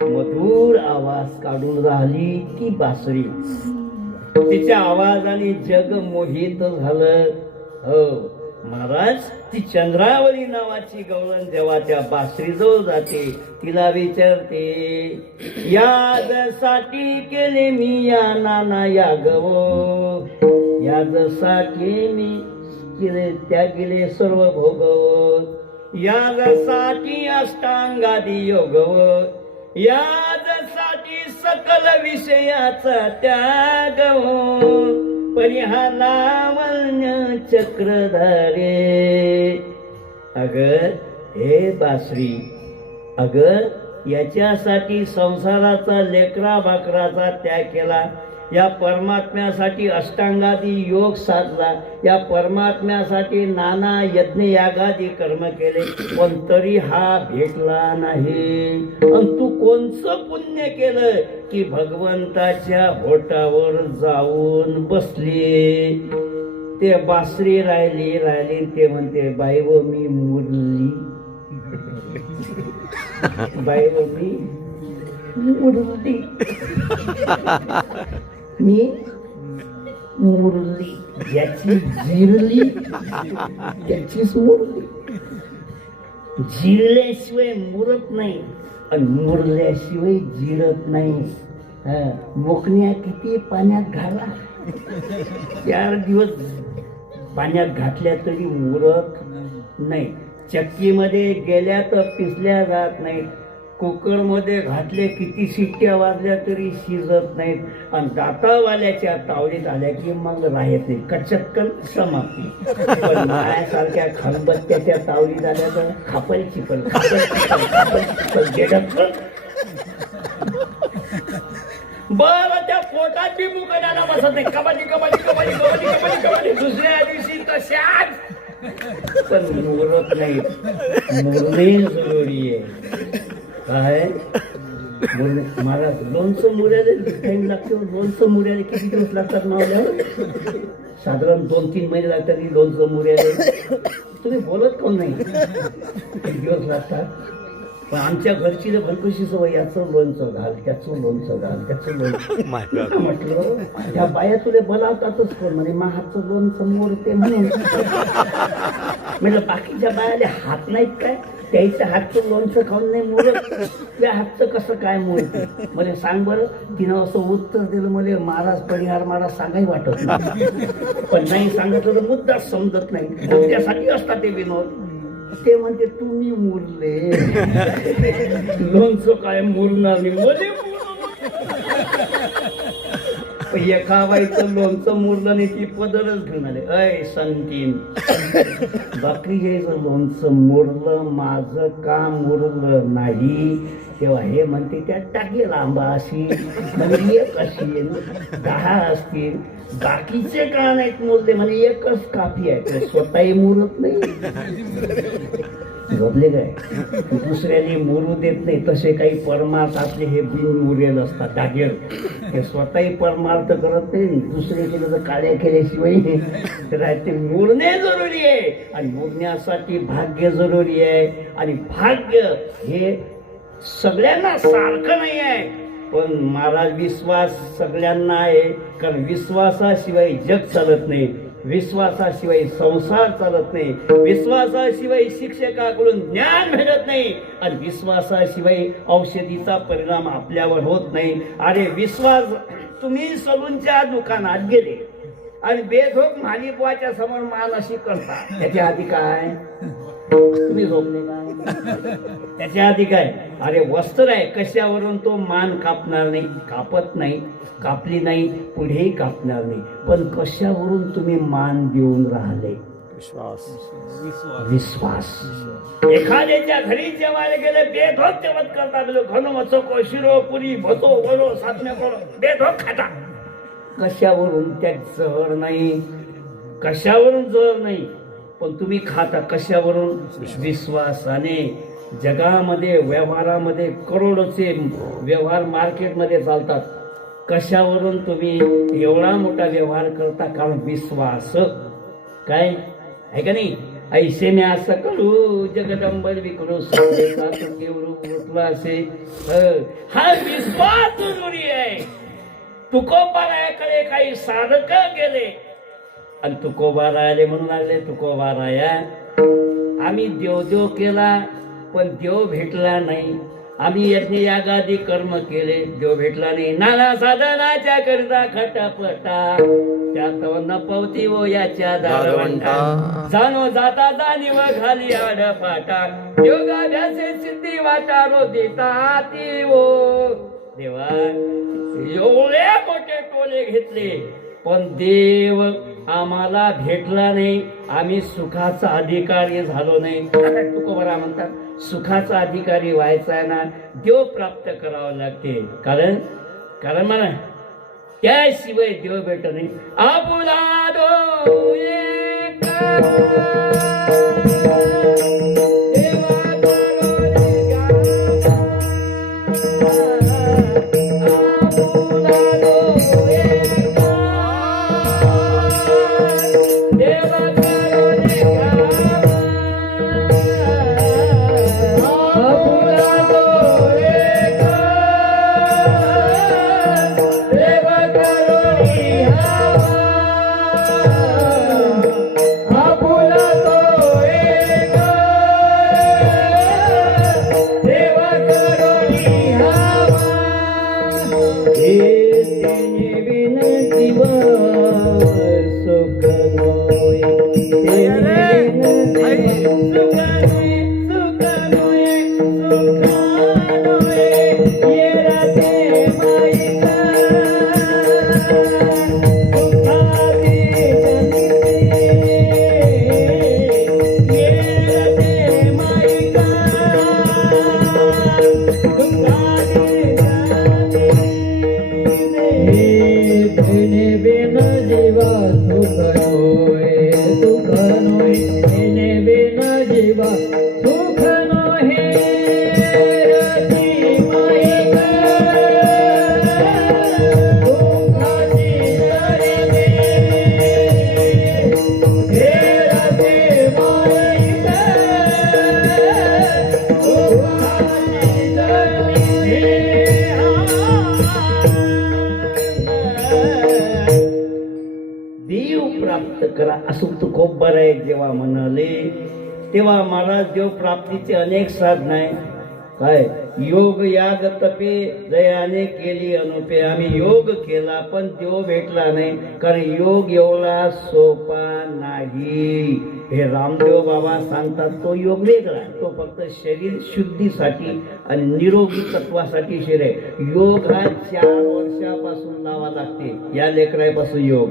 मधुर आवाज काढून राहिली ती बासरी. तिच्या आवाजाने जग मोहित झालं. हो महाराज, ती चंद्रावली नावाची गवळण जेव्हा त्या बासरीजवळ जाते, तिला विचारते, यादसाठी केले मी या नाना या गव, यादसाठी मी केले त्या गेले सर्व भोग, यादसाठी अष्टांगादी योग, यादसाठी सकल विषयाचा त्याग, परिहा लावण्य चक्रधारे. अगर हे बासरी, अगर याच्यासाठी संसाराचा लेकरा बाकराचा त्याग केला, या परमात्म्यासाठी अष्टांगादी योग साधला, या परमात्म्यासाठी नाना यज्ञ यागादी कर्म केले, पण तरी हा भेटला नाही. आणि तू कोणचं पुण्य केलं की भगवंताच्या होटावर जाऊन बसली? ते बासरी राहिली. ते म्हणते, बाई व मी मुरली, बाई व मी मुरली, मी मुरली. ज्याची जिरली त्याचीच मुरली. जिरल्याशिवाय मुरत नाही आणि मुरल्याशिवाय जिरत नाही. मोकण्या किती पाण्यात घाला, 4 दिवस पाण्यात घातल्या तरी मुरत नाही. चक्कीमध्ये गेल्या तर पिसल्या जात नाहीत. कुकर मध्ये घातले किती शिट्ट्या वाजल्या तरी शिजत नाहीत. आणि दातावाल्याच्या तावडीत आल्या की मग राहत नाही, कचक्कन समाप्ती. पण मायासारख्या खलबत्त्याच्या तावडीत आल्या तर खापल चिपल बरं, त्या पोटात बी मुकडाला बसत नाही. कबाडी कबाडी कबाडी कबाडी कबाडी कबाडी. दुसऱ्या दिवशी तशाच, पण मुरत नाही. मुरणे जरुरी आहे. काय मला लोणचं मुऱ्याला टाइम लागतो. लोणचं मुऱ्याला किती दिवस लागतात मावल्या? साधारण 2-3 महिने लागतात लोणचं मुऱ्याला. तुम्ही बोलत कोण नाही, किती दिवस लागतात? पण आमच्या घरची भरपूरशी सवय, याचं लोणचं घाल, त्याचं लोणचं घाल, त्याचं लोणचं. म्हटलं त्या बाया तुला बोलावतातच कोण म्हणे हातचं लोणचं मोरते म्हणून. म्हटलं बाकीच्या बायाले हात नाहीत काय? त्याच्या हातचं लोणचं खाऊन नाही मोरत, त्या हातचं कसं काय मोरते? मला सांग बरं. तिनं असं उत्तर दिलं, मला महाराज परिहार महाराज सांगाही वाटत नाही. पण नाही सांगितलं तर मुद्दा समजत नाही. त्यासाठी असतात ते विनोद. ते म्हणते तुम्ही मुरले, लोणचं काय मुरणार नाही. मध्ये एका बाईचं लोणचं मुरलं नाही, ती पदरच घेऊन आले. अय संतीन, बकरी घ्यायचं लोणचं मुरलं, माझं का मुरलं नाही? तेव्हा हे म्हणते त्यात टाकेल आंबा अशी म्हणजे एक अशी 10 असतील बाकीचे का नाहीत मोजले म्हणजे एकच काफी आहे तो स्वतःही मुरत नाही झोपले काय दुसऱ्याने मुरू देत नाही तसे काही परमार्थ आपले हे बिन मुरेल असतात टाकेल हे स्वतःही परमार्थ करत नाही दुसरे केलं तर काळ्या केल्याशिवाय तर ते मुरणे जरुरी आहे आणि मुरण्यासाठी भाग्य जरुरी आहे आणि भाग्य हे सगळ्यांना सारखं नाही आहे पण महाराज विश्वास सगळ्यांना आहे कारण विश्वासाशिवाय जग चालत नाही विश्वासाशिवाय संसार चालत नाही विश्वासाशिवाय शिक्षकाकडून ज्ञान भेटत नाही आणि विश्वासाशिवाय औषधीचा परिणाम आपल्यावर होत नाही अरे विश्वास तुम्ही सलूनच्या दुकानात गेले आणि बेधोक मालिकवाच्या समोर मान अशी करता त्याच्या आधी काय तुम्ही झोपले का त्याच्या आधी काय अरे वस्त्र आहे कशावरून तो मान कापणार नाही कापत नाही कापली नाही पुढेही कापणार नाही पण कशावरून तुम्ही मान देऊन राहिले विश्वास एखाद्याच्या घरी जेवायला गेले बेधोक जेवत करता घन मचको शिरो पुरी भतो वडो साधण्या करो बेधोक खाता कशावरून त्यात जहर नाही कशावरून जहर नाही पण तुम्ही खाता कशावरून विश्वासाने जगामध्ये व्यवहारामध्ये करोडोचे व्यवहार मार्केटमध्ये चालतात कशावरून तुम्ही एवढा मोठा व्यवहार करता कारण विश्वास काय आहे का नाही ऐसे मी असं करू जगदंबर विकरू असे हा विश्वास जरुरी आहे तुकोबारायाकडे काही साधक गेले आणि तुकोबारायले म्हणून लागले तुकोबाराया आम्ही देव केला पण देव भेटला नाही आम्ही यज्ञ यागादी कर्म केले देव भेटला नाही नाना साधनाच्या करता खटापटा त्यात न पवती वो याच्या दारवंटा जाणो जाता जाणीव घाली आडपाटा योगाभ्यासे सिद्धी वाटारो देता ती वो देवा एवढे मोठे टोले घेतले पण देव आम्हाला भेटला नाही आम्ही सुखाचा अधिकारी झालो नाही तुकोबारा म्हणतात सुखाचा अधिकारी व्हायचा आहे ना देव प्राप्त करावं लागते कारण मला त्याशिवाय देव भेटत नाही आपुला असं तुकोबर आहे जेव्हा म्हणाले तेव्हा महाराज देव प्राप्तीचे अनेक साधन आहे काय योग याग तपे जयाने केली अनुपे आम्ही योग केला पण देव भेटला नाही कारण योग एवढा सोपा नाही हे रामदेव बाबा सांगतात तो योग वेगळा तो फक्त शरीर शुद्धीसाठी आणि निरोगी तत्वासाठी शरीर आहे योग हा 4 वर्षापासून लावा लागते या लेकरापासून योग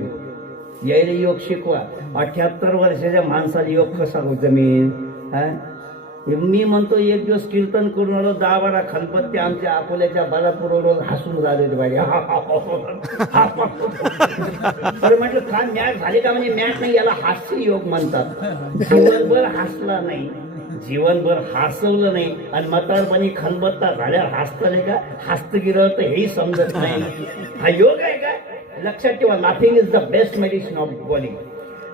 यायला योग शिकवा 78 वर्षाच्या माणसाला योग कसा जमीन मी म्हणतो एक दिवस कीर्तन करून आलो 10-12 खलपत्ते आमच्या अकोल्याच्या बालापूरवर हसून राहिले बाई तर म्हटलं काय मॅच झाली का म्हणजे मॅच नाही, याला हास्य योग म्हणतात. जीवनभर हसला नाही, जीवनभर हसवलं नाही आणि म्हातारपणी खलबत्ता झाल्यावर हसतले का हस्त गिरं तर हेही समजत नाही. हा योग आहे काय? लक्षात ठेवा, laughing is the best medicine of body.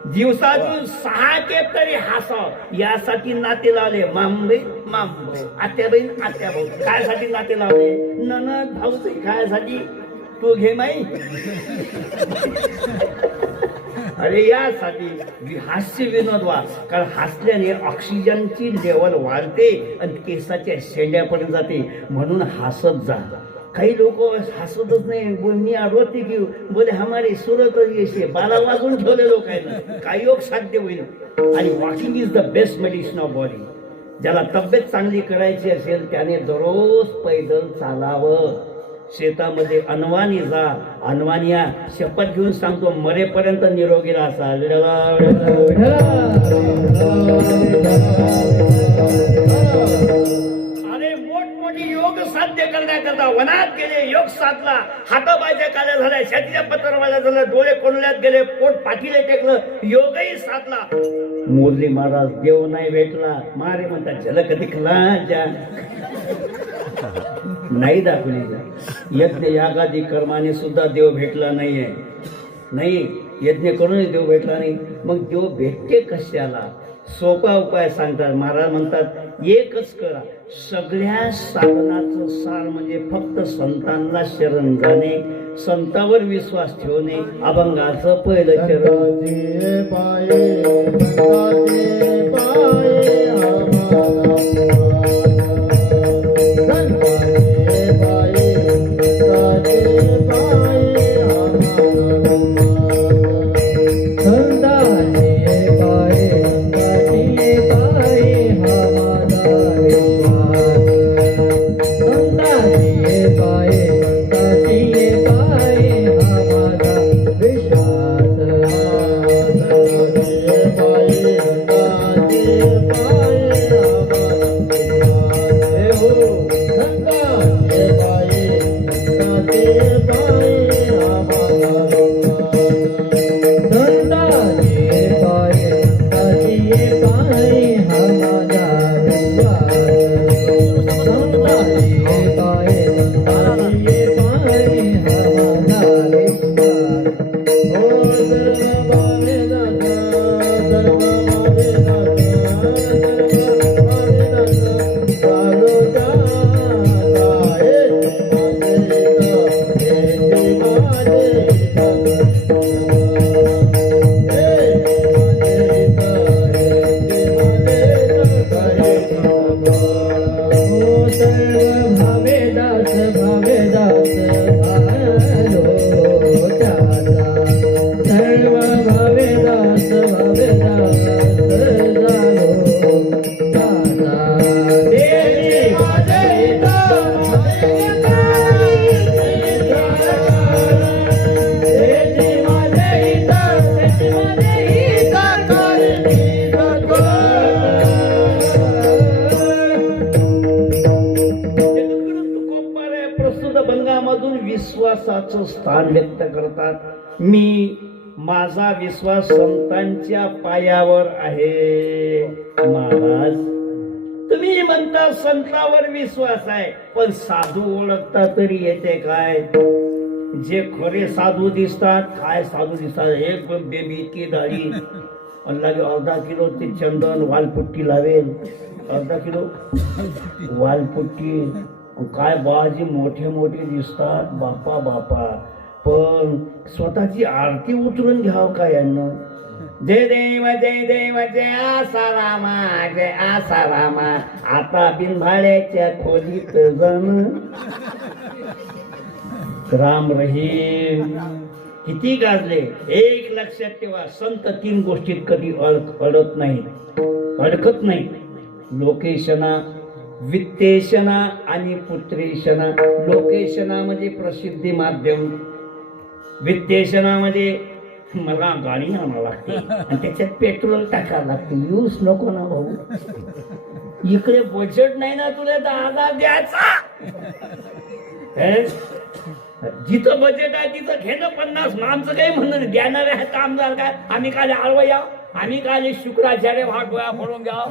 दिवसातून 6 केप तरी हसाव यासाठी नाते लावले. मामबाई मामबाई, आत्याबाई आत्याभाऊ, कायसाठी नाते लावले? ननद भाऊच कायसाठी? तू घे माई. अरे यासाठी हास्य विनोद व्हा, कारण हसल्याने ऑक्सिजनची लेवल वाढते आणि केसाच्या शेंड्यापर्यंत जाते. म्हणून हसत जा. काही लोक हसतच नाही. मी आठवते की बोले हमारी सुरत येशे बाला वाजून ठेवले लोक आहे ना, काही योग साध्य होईल. आणि walking is the best medicine of body. ज्याला तब्येत चांगली करायची असेल त्याने दररोज पैदल चालावं. शेतामध्ये अनवाणी जा, अनवाणी या. शपथ घेऊन सांगतो मरेपर्यंत निरोगी राहा. अरे मोठमोठी योग साध्य करण्याकरता वनात गेले, योग साधला, हातापायच्या काल्या झाल्या, शेतीच्या पत्रावाल्या झाल्या, डोळे कोंडल्यात गेले, पोट पाठीले टेकलं, योगही साधला. मुरली महाराज देव नाही भेटला, मारे म्हणतात झलक दिखला जा नाही दाखवली जा. यज्ञ यागादी कर्माने सुद्धा देव भेटला नाहीये. नाही, यज्ञ करूनही देव भेटला नाही. मग देव भेटते कशाला? सोपा उपाय सांगतात महाराज. म्हणतात एकच करा, सगळ्या साधनाचं सार म्हणजे फक्त संतांना शरण जाणे, संतावर विश्वास ठेवणे. अभंगाचं पहिलं चरण विश्वासाचं स्थान व्यक्त करतात. मी माझा विश्वास संतांच्या पायावर आहे. महाराज तुम्ही म्हणता संतावर विश्वास आहे, पण साधू ओळखता तरी येते काय? जे खरे साधू दिसतात, काय साधू दिसतात, एक बेबी इतकी दाढी लागे, अर्धा किलो ते चंदन वालपुट्टी लावेल, अर्धा किलो वालपुट्टी, काय बाजी मोठे मोठे दिसतात, बापा बापा. पण स्वतःची आरती उचलून घ्यावं का यांना? जय देव जय देव जय आसारामा जय आसारामा, आता बिनभाड्याच्या खोलीत जण राम रहीम किती गाजले. एक लक्षात ठेवा, संत 3 गोष्टीत कधी अडत नाहीत, अडकत नाही. लोकेशना, वित्तेशना आणि पुत्रेशना. लोकेशनामध्ये प्रसिद्धी माध्यम, वित्तेशनामध्ये मला गाडी आणावं लागते आणि त्याच्यात पेट्रोल टाकावं लागते. यूज नको ना भाऊ. इकडे बजेट नाही ना तुला 10,000 द्यायचा. हे? जिथं बजेट आहे तिथं घेणं 50. आमचं काही म्हणणं नाही. देणारे आहे कामदार काय आम्ही काय आळवा या, आम्ही काय शुक्राचार्य भाग गोळा पडून घ्या.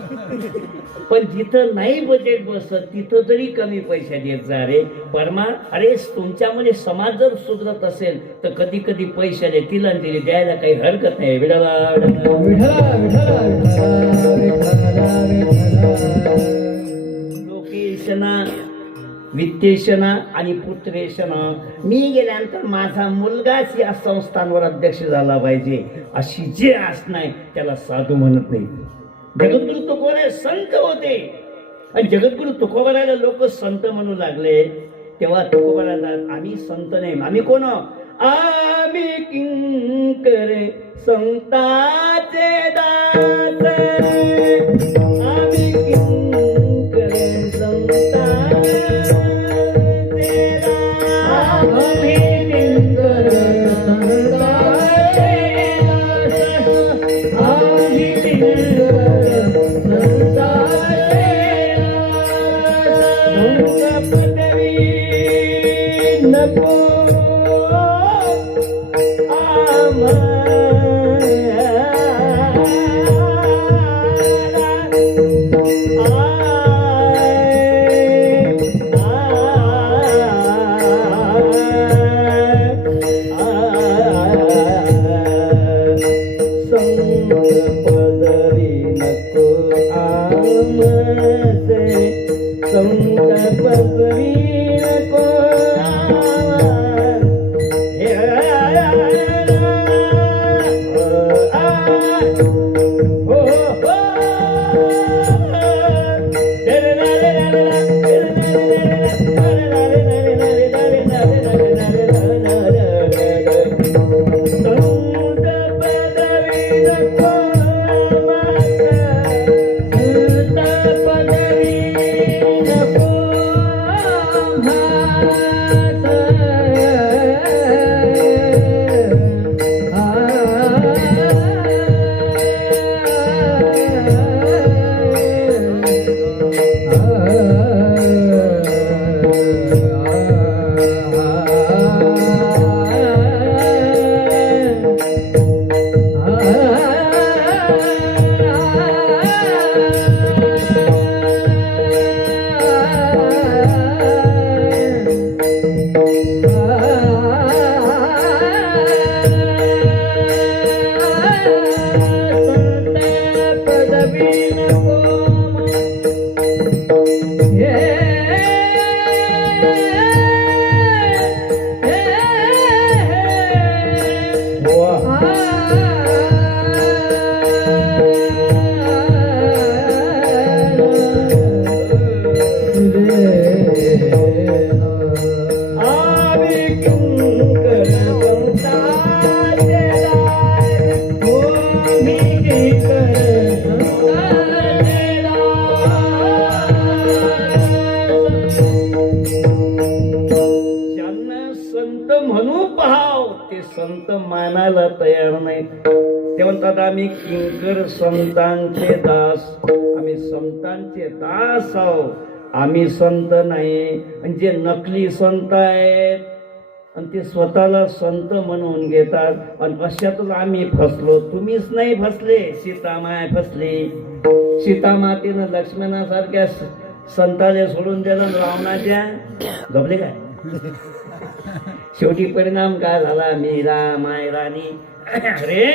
पण जिथं नाही बजेट बसत तिथं तरी कमी पैसे देत जा रे परमा. अरे तुमच्यामध्ये समाज जर सुधरत असेल तर कधी कधी पैशाने तिला दिले द्यायला काही हरकत नाही. विडाला विठला विठला विठला विठला. लोकेशना वित्तेशना आणि पुत्रेशना. मी गेल्यानंतर माझा मुलगाच या संस्थांवर अध्यक्ष झाला पाहिजे अशी जे आस नाही त्याला साधू म्हणत नाही. जगद्गुरु तुकोबा संत होते आणि जगद्गुरु तुकोबाला लोक संत म्हणू लागले तेव्हा तुकोबाला आम्ही संत नाही. आम्ही कोण? आम्ही किंकर संताचे दास. आम्ही किंकर संताचे संत मानायला तयार नाही. ते म्हणतात आम्ही किंकर संतांचे दास. आम्ही संतांचे दास आहो, आम्ही संत नाही. आणि जे नकली संत आहेत आणि ते स्वतःला संत म्हणून घेतात आणि अशातच आम्ही फसलो. तुम्हीच नाही फसले, सीतामाय फसली. सीतामातेनं लक्ष्मणासारख्या संताले सोडून दिलं रावणाच्या गबले काय. शेवटी परिणाम काय झाला? मीरा मायरानी अरे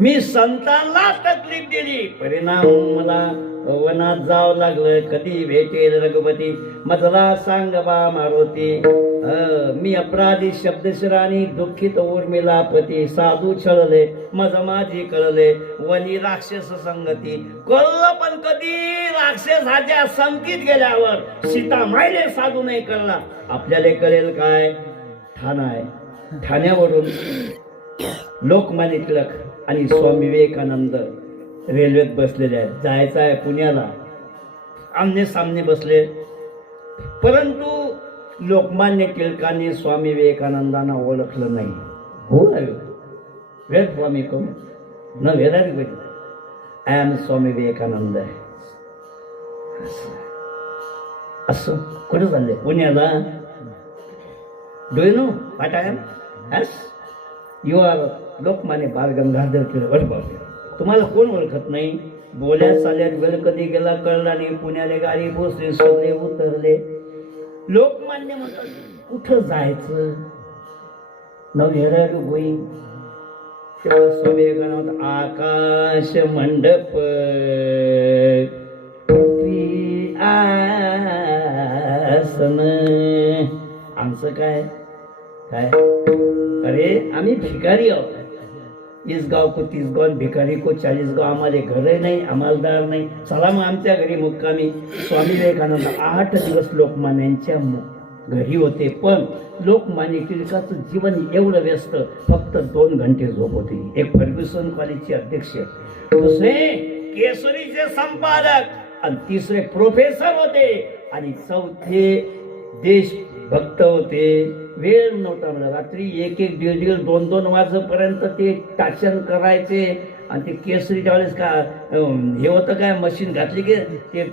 मी संतांना तकलीफ दिली, परिणाम मला वनात जावं लागलं. कधी भेटेल रघुपती मजला सांग बा मारुती. मी अपराधी शब्दशिरानी दुःखित उर्मिला पती. साधू छळले मज माझी कळले वनी राक्षस संगती. कळलं पण कधी राक्षसाच्या संगतीत गेल्यावर सीता मायले साधू नाही कळला. आपल्याला कळेल काय? ठाणा आहे. ठाण्यावरून लोकमान्य टिळक आणि स्वामी विवेकानंद रेल्वेत बसलेले आहेत. जायचं आहे पुण्याला. आमने सामने बसले. परंतु लोकमान्य टिळकांनी स्वामी विवेकानंदांना ओळखलं नाही. हो वेर स्वामी कम न where I am Swami Vivekananda. असं कुठं चाललंय? पुण्याला. Do you know what I am? Yes, you are Lokmanya Bal Gangadhar Tilak. तुम्हाला कोण ओळखत नाही? बोल्या चाल्यात वेळ कधी गेला कळला नाही. पुण्याला गाडी पोचले, सगळे उतरले. लोकमान्य म्हणतात कुठं जायचं? नव्हेराडू गोईंग. तेव्हा स्वामी विवेकानंद आकाश मंडप पृथ्वी आसन. आमचं काय काय? अरे आम्ही भिकारी आहोत. इस गाव को 30 गाव, भिकारी को 40 गाव. आम्हाला घर नाही, अंमलदार नाही. चला मग आमच्या घरी मुक्कामी. स्वामी विवेकानंद 8 दिवस लोकमान्यांच्या घरी होते. पण लोकमान्य टिळकाचं जीवन एवढं व्यस्त, फक्त 2 घंटे झोप होती. एक फर्ग्युसन कॉलेजचे अध्यक्ष, दुसरे केसरीचे संपादक आणि तिसरे प्रोफेसर होते आणि चौथे देशभक्त होते. वेळ नव्हता मला. रात्री 1-1, 1:30, 2-2 वाजेपर्यंत ते टाचन करायचे. आणि ते केसरी त्यावेळेस का हे होतं काय, मशीन घातली की ते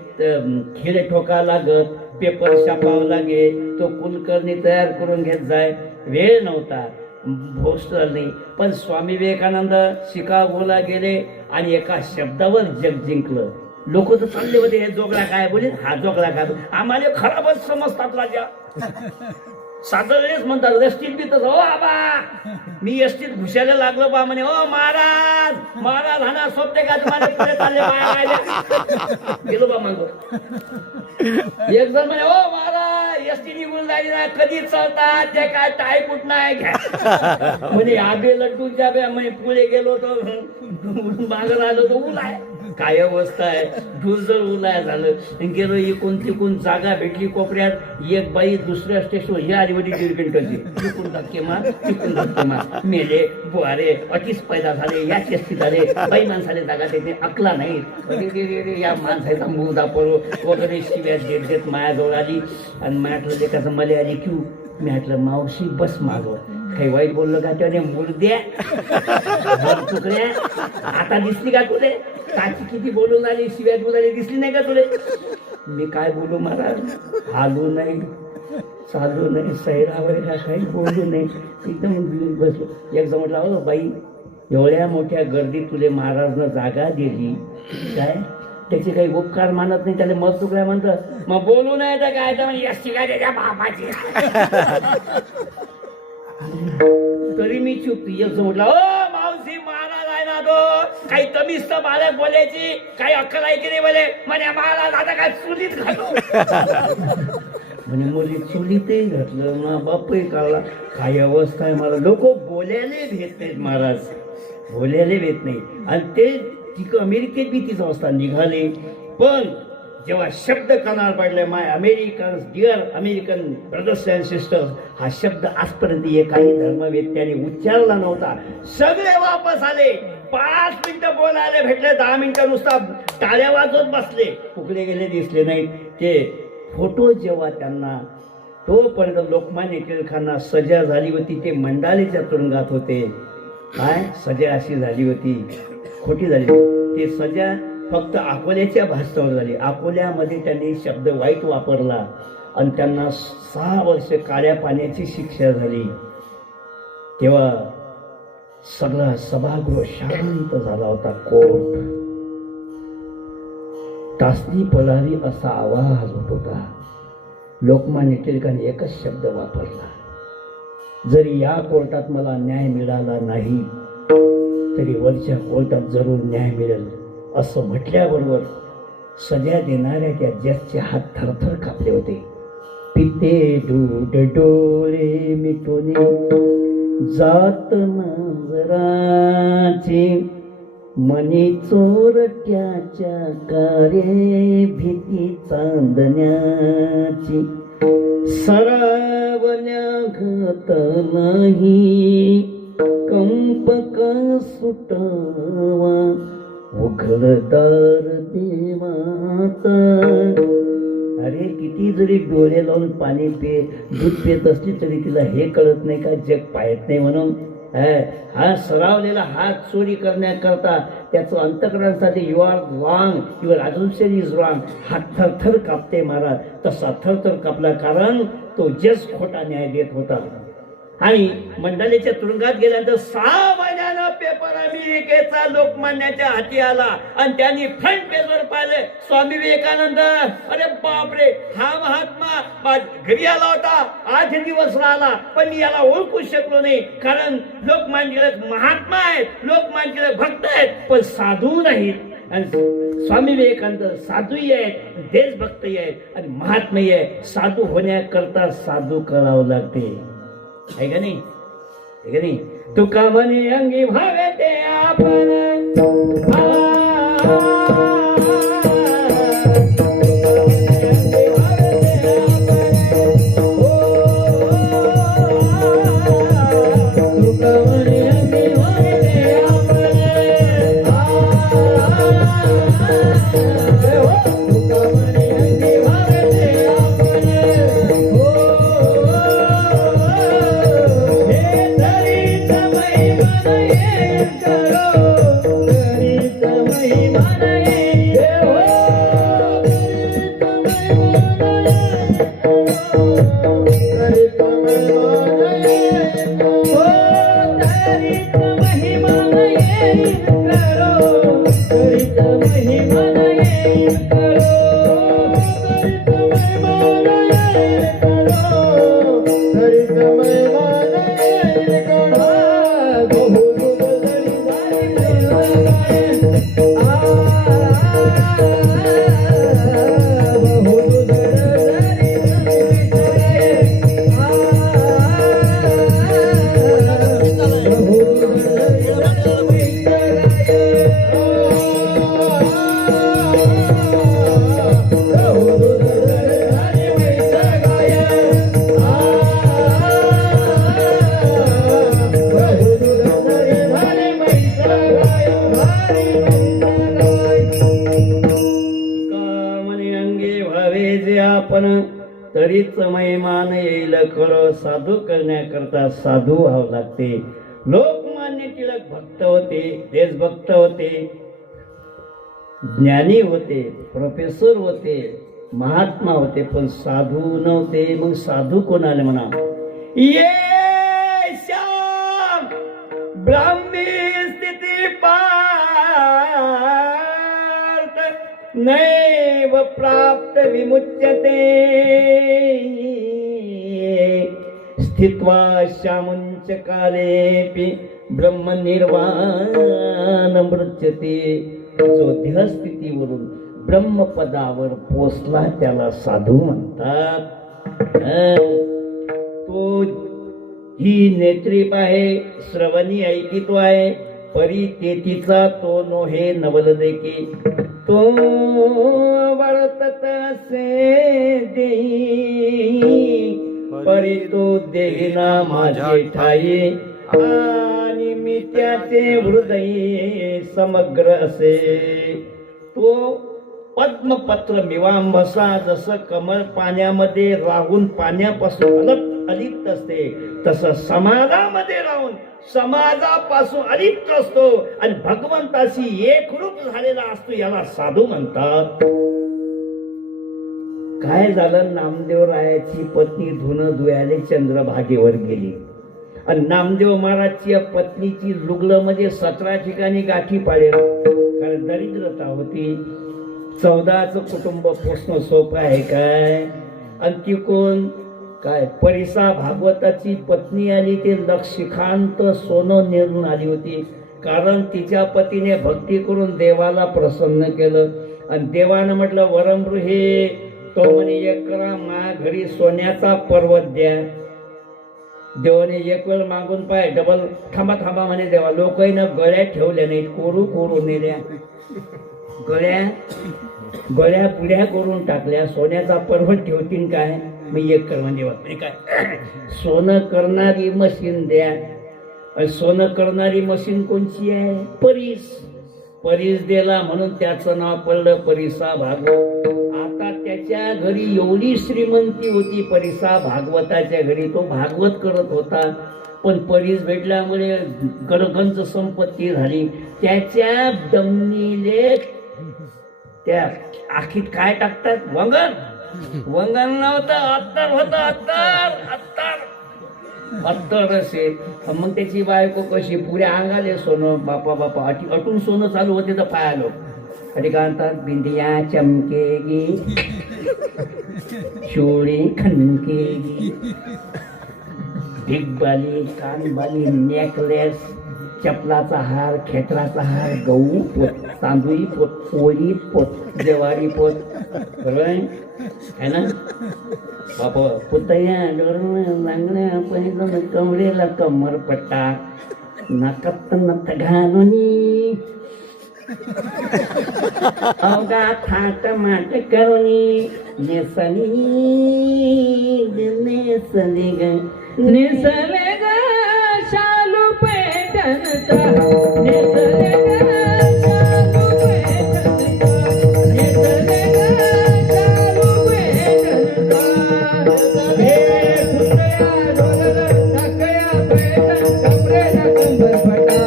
खिळे ठोका लागत, पेपर छापावं लागे, तो कुलकर्णी तयार करून घेत जाय. वेळ नव्हता, पोस्टर नाही. पण स्वामी विवेकानंद शिकागोला गेले आणि एका शब्दावर जग जिंकलं. लोक तर चालले होते, हे जोगला काय बोले, हा जोगला काय. आम्हाला खराबच समजतात राजा. साधारणच म्हणतात एसटीत बी तसं. हो आबा, मी एसटीत घुसायला लागलो बा म्हणे. हो महाराज, महाराज हा सोबते का तुम्हाला पुढे चालले बाहेर गेलो बा मागो. एक जण म्हणे हो महाराज, एसटी निघून जायची ना, कधी चालतात ते काय टाय कुठ नाही घ्या म्हणे. आबे लड्डू जाबे म्हणे. पुढे गेलो तर मागं राहिलो तर ऊल आहे. काय अवस्था आहे. ढुलजर उलाय झालं. गेलो इकून तिकून जागा भेटली कोपऱ्यात. एक बाई दुसऱ्या स्टेशनवर ही आलीवडी 1.5 घंटाची. तिकून धक्के मार, तिकून धक्के मार. मेले बुवारे अतिच पैदा झाले, या चेष्टी झाले. बाई माणसाले जागा देते, अकला नाही. अरे या माणसाचा मुदा पडो वगैरे शिव्या देत देत मायाजवळ आली. आणि म्हटलं ते कसं मला आली क्यू. मी म्हटलं मावशी बस मागव. काही वाईट बोललं का त्याने मुर्द्या तुकड्या. आता दिसली का तुले? काची किती बोलून आली, शिव्या बोलून आली, दिसली नाही का तुले? मी काय बोलू महाराज? हालू नाही, चालू नाही, सैरा वैरा काही बोलू नाही. एकदम बसलो. एक जण म्हटलं हो बाई, एवढ्या मोठ्या गर्दीत तुले महाराजनं जागा दिली काय, त्याचे काही उपकार मानत नाही, त्याला मत चुकल्या म्हणतात. मग बोलू नाही तर काय तर म्हणजे काय त्याच्या बापाची. तरी मी चुकती. एक जण म्हटलं ओ मावशी, महाराज आहे ना तो, काही कमीच तर मला बोलायची काही अक्कल आहे की नाही बोले. म्हणे महाराज आता काय चुलीत घालू म्हणे. मुली चुलीतही घातलं, ना बापही काढला. काही अवस्था आहे मला. लोक बोलायला भेट नाहीत महाराज, बोलायला भेट नाही. आणि ते तिक अमेरिकेत बी तीच अवस्था निघाली. पण जेव्हा शब्द कानावर पडले, my American, dear American brothers and sisters, हा शब्द आजपर्यंत एकाही धर्मवेत्याने उच्चारला नव्हता. सगळे वापस आले. 5 मिनिटं बोलायला भेटले, 10 मिनिटं नुसता टाळ्या वाजवत बसले. कुकडे गेले दिसले नाहीत. ते फोटो जेव्हा त्यांना, तोपर्यंत लोकमान्य टिळकांना सजा झाली होती. ते मंडालेच्या तुरुंगात होते. काय सजा अशी झाली होती, खोटी झाली. ते सजा फक्त अकोल्याच्या भाषणावर झाली. अकोल्यामध्ये त्यांनी शब्द वाईट वापरला आणि त्यांना 6 वर्ष काळ्या पाण्याची शिक्षा झाली. तेव्हा सगळा सभागृह शांत झाला होता. कोर्ट टाचणी पळाली असा आवाज होत होता. लोकमान्य टिळकाने एकच शब्द वापरला, जरी या कोर्टात मला न्याय मिळाला नाही तरी वरच्या कोर्टात जरूर न्याय मिळेल. असं म्हटल्याबरोबर सजा देणाऱ्या त्या जजचे हात थरथर कापले होते. पिते दूध डोळे मिटून जात नजराची, मनी चोरट्याच्या कारे भीती चांदण्याची, सरावल्या घत नाही कंपक सुटावा, उघडदार देवाता. अरे किती जरी डोळे लावून पाणी दूध पित असली तरी तिला हे कळत नाही का जग पाहत नाही म्हणून. हा सरावलेला हात चोरी करण्याकरता त्याचं अंतकरणासाठी यू आर रॉंग, युअर अजून इज रॉंग, हात थरथर कापते महाराज. तसा थरथर कापला, कारण तो जस खोटा न्याय देत होता. आणि मंडळीच्या तुरुंगात गेल्यानंतर 6 महिन्यानं पेपर अमेरिकेचा लोकमान्याच्या हाती आला आणि त्यांनी फ्रंट पेजवर पाहिले स्वामी विवेकानंद. अरे बापरे, हा महात्मा घरी आला होता, 8 दिवस राहिला, पण मी याला ओळखू शकलो नाही, कारण लोकमान्य टिळक महात्मा आहेत, लोकमान्य टिळक भक्त आहेत, पण साधू नाहीत. आणि स्वामी विवेकानंद साधूही आहेत, देशभक्तही आहेत आणि महात्माही आहे. साधू होण्याकरता साधू करावं लागते, आहे का नाही? आहे का नाही? तुका म्हणे अंगी भावे ते आपण तरीच महिमान येईल खरं. साधू करण्याकरता साधू व्हावं लागते. लोकमान्य टिळक भक्त होते, देशभक्त होते, ज्ञानी होते, प्रोफेसर होते, महात्मा होते, पण साधू नव्हते. मग साधू कोणाला म्हणा? ये श्याम ब्राह्मी स्थिती पार्थ नैव प्राप्त विमुच्यते स्थित्वा श्यामुंच कालेपि ब्रह्मनिर्वाण मृच्यते. जो देहस्थितीवरून ब्रह्मपदावर पोचला त्याला साधू म्हणतात. तो ही नेत्रीप आहे, श्रवणी ऐकितो आहे, परी तेतीचा तो नोहे नवल देखी. तो वर्तत से देई परी तो देवीना माझे ठाई. आणि मी त्याचे हृदय समग्र असे. तो पद्मपत्र मिवांबसा जसं कमळ पाण्यामध्ये राहून पाण्यापासून अलिप्त असते, तसं समाजामध्ये राहून समाजापासून अलिप्त असतो आणि भगवंताशी एकरूप झालेला असतो. याला साधू म्हणतात. काय झालं? नामदेवरायाची पत्नी धुणं धुयाले चंद्रभागेवर गेली आणि नामदेव महाराजची पत्नीची लुगलं म्हणजे 17 ठिकाणी गाठी पाडेल, कारण दरिद्रता होती. 14चं कुटुंब पोसणं सोपं आहे काय? आणि ती कोण? काय परिसा भागवताची पत्नी आली. ते लक्षिखांत सोनं नेरून आली होती, कारण तिच्या पतीने भक्ती करून देवाला प्रसन्न केलं. आणि देवानं म्हटलं वरमृ हे. तो म्हणे एक करा, मा घरी सोन्याचा पर्वत द्या. देवाने एक वेळ मागून पाय डबल थांबा थांबा म्हणे देवा. लोकांना गळ्या ठेवल्या नाहीत, कोरू कोरू नेल्या, गळ्या पुढ्या करून टाकल्या. सोन्याचा पर्वत ठेवतील काय? मग एक कर म्हणजे काय? सोनं करणारी मशीन द्या. सोनं करणारी मशीन कोणची आहे? परीस. परीस दिला म्हणून त्याचं नाव पडलं परिसा भागवत. आता त्याच्या घरी एवढी श्रीमंती होती परिसा भागवताच्या घरी. तो भागवत करत होता पण परीस भेटल्यामुळे गणगंज संपत्ती झाली. त्याच्या दमनीले त्या आखीत काय टाकतात? वंगण. वंगण नव्हतं, अत्तर होतं. अत्तर असेल. मग त्याची बायको कशी पुऱ्या अंगाले सोनं, बापा अटून सोनं चालू होते तर पायालो. कधी काय म्हणतात? बिंदिया चमकेगी, चोळी खनकेगी, भिगबाली, कानबाली, नेकलेस, चपलाचा हार, खेटराचा हार, गहू पोत, तांदुळी पोत, पोळी पोत, ज्वारी पोत, बरोबर आहे ना? बापा पुतया लागण्या पहिलं कमरेला कमरपट्टा, नाकात नथ घालुनी, अवघा थाट माट करुणी, नेसली ग शालू पैठणचा, नेसले ग शालू पैठणचा, नेसले ग शालू पैठणचा. हे पुतळ्या डोलला टाकया पैठण, कमरेला कंबरपटा,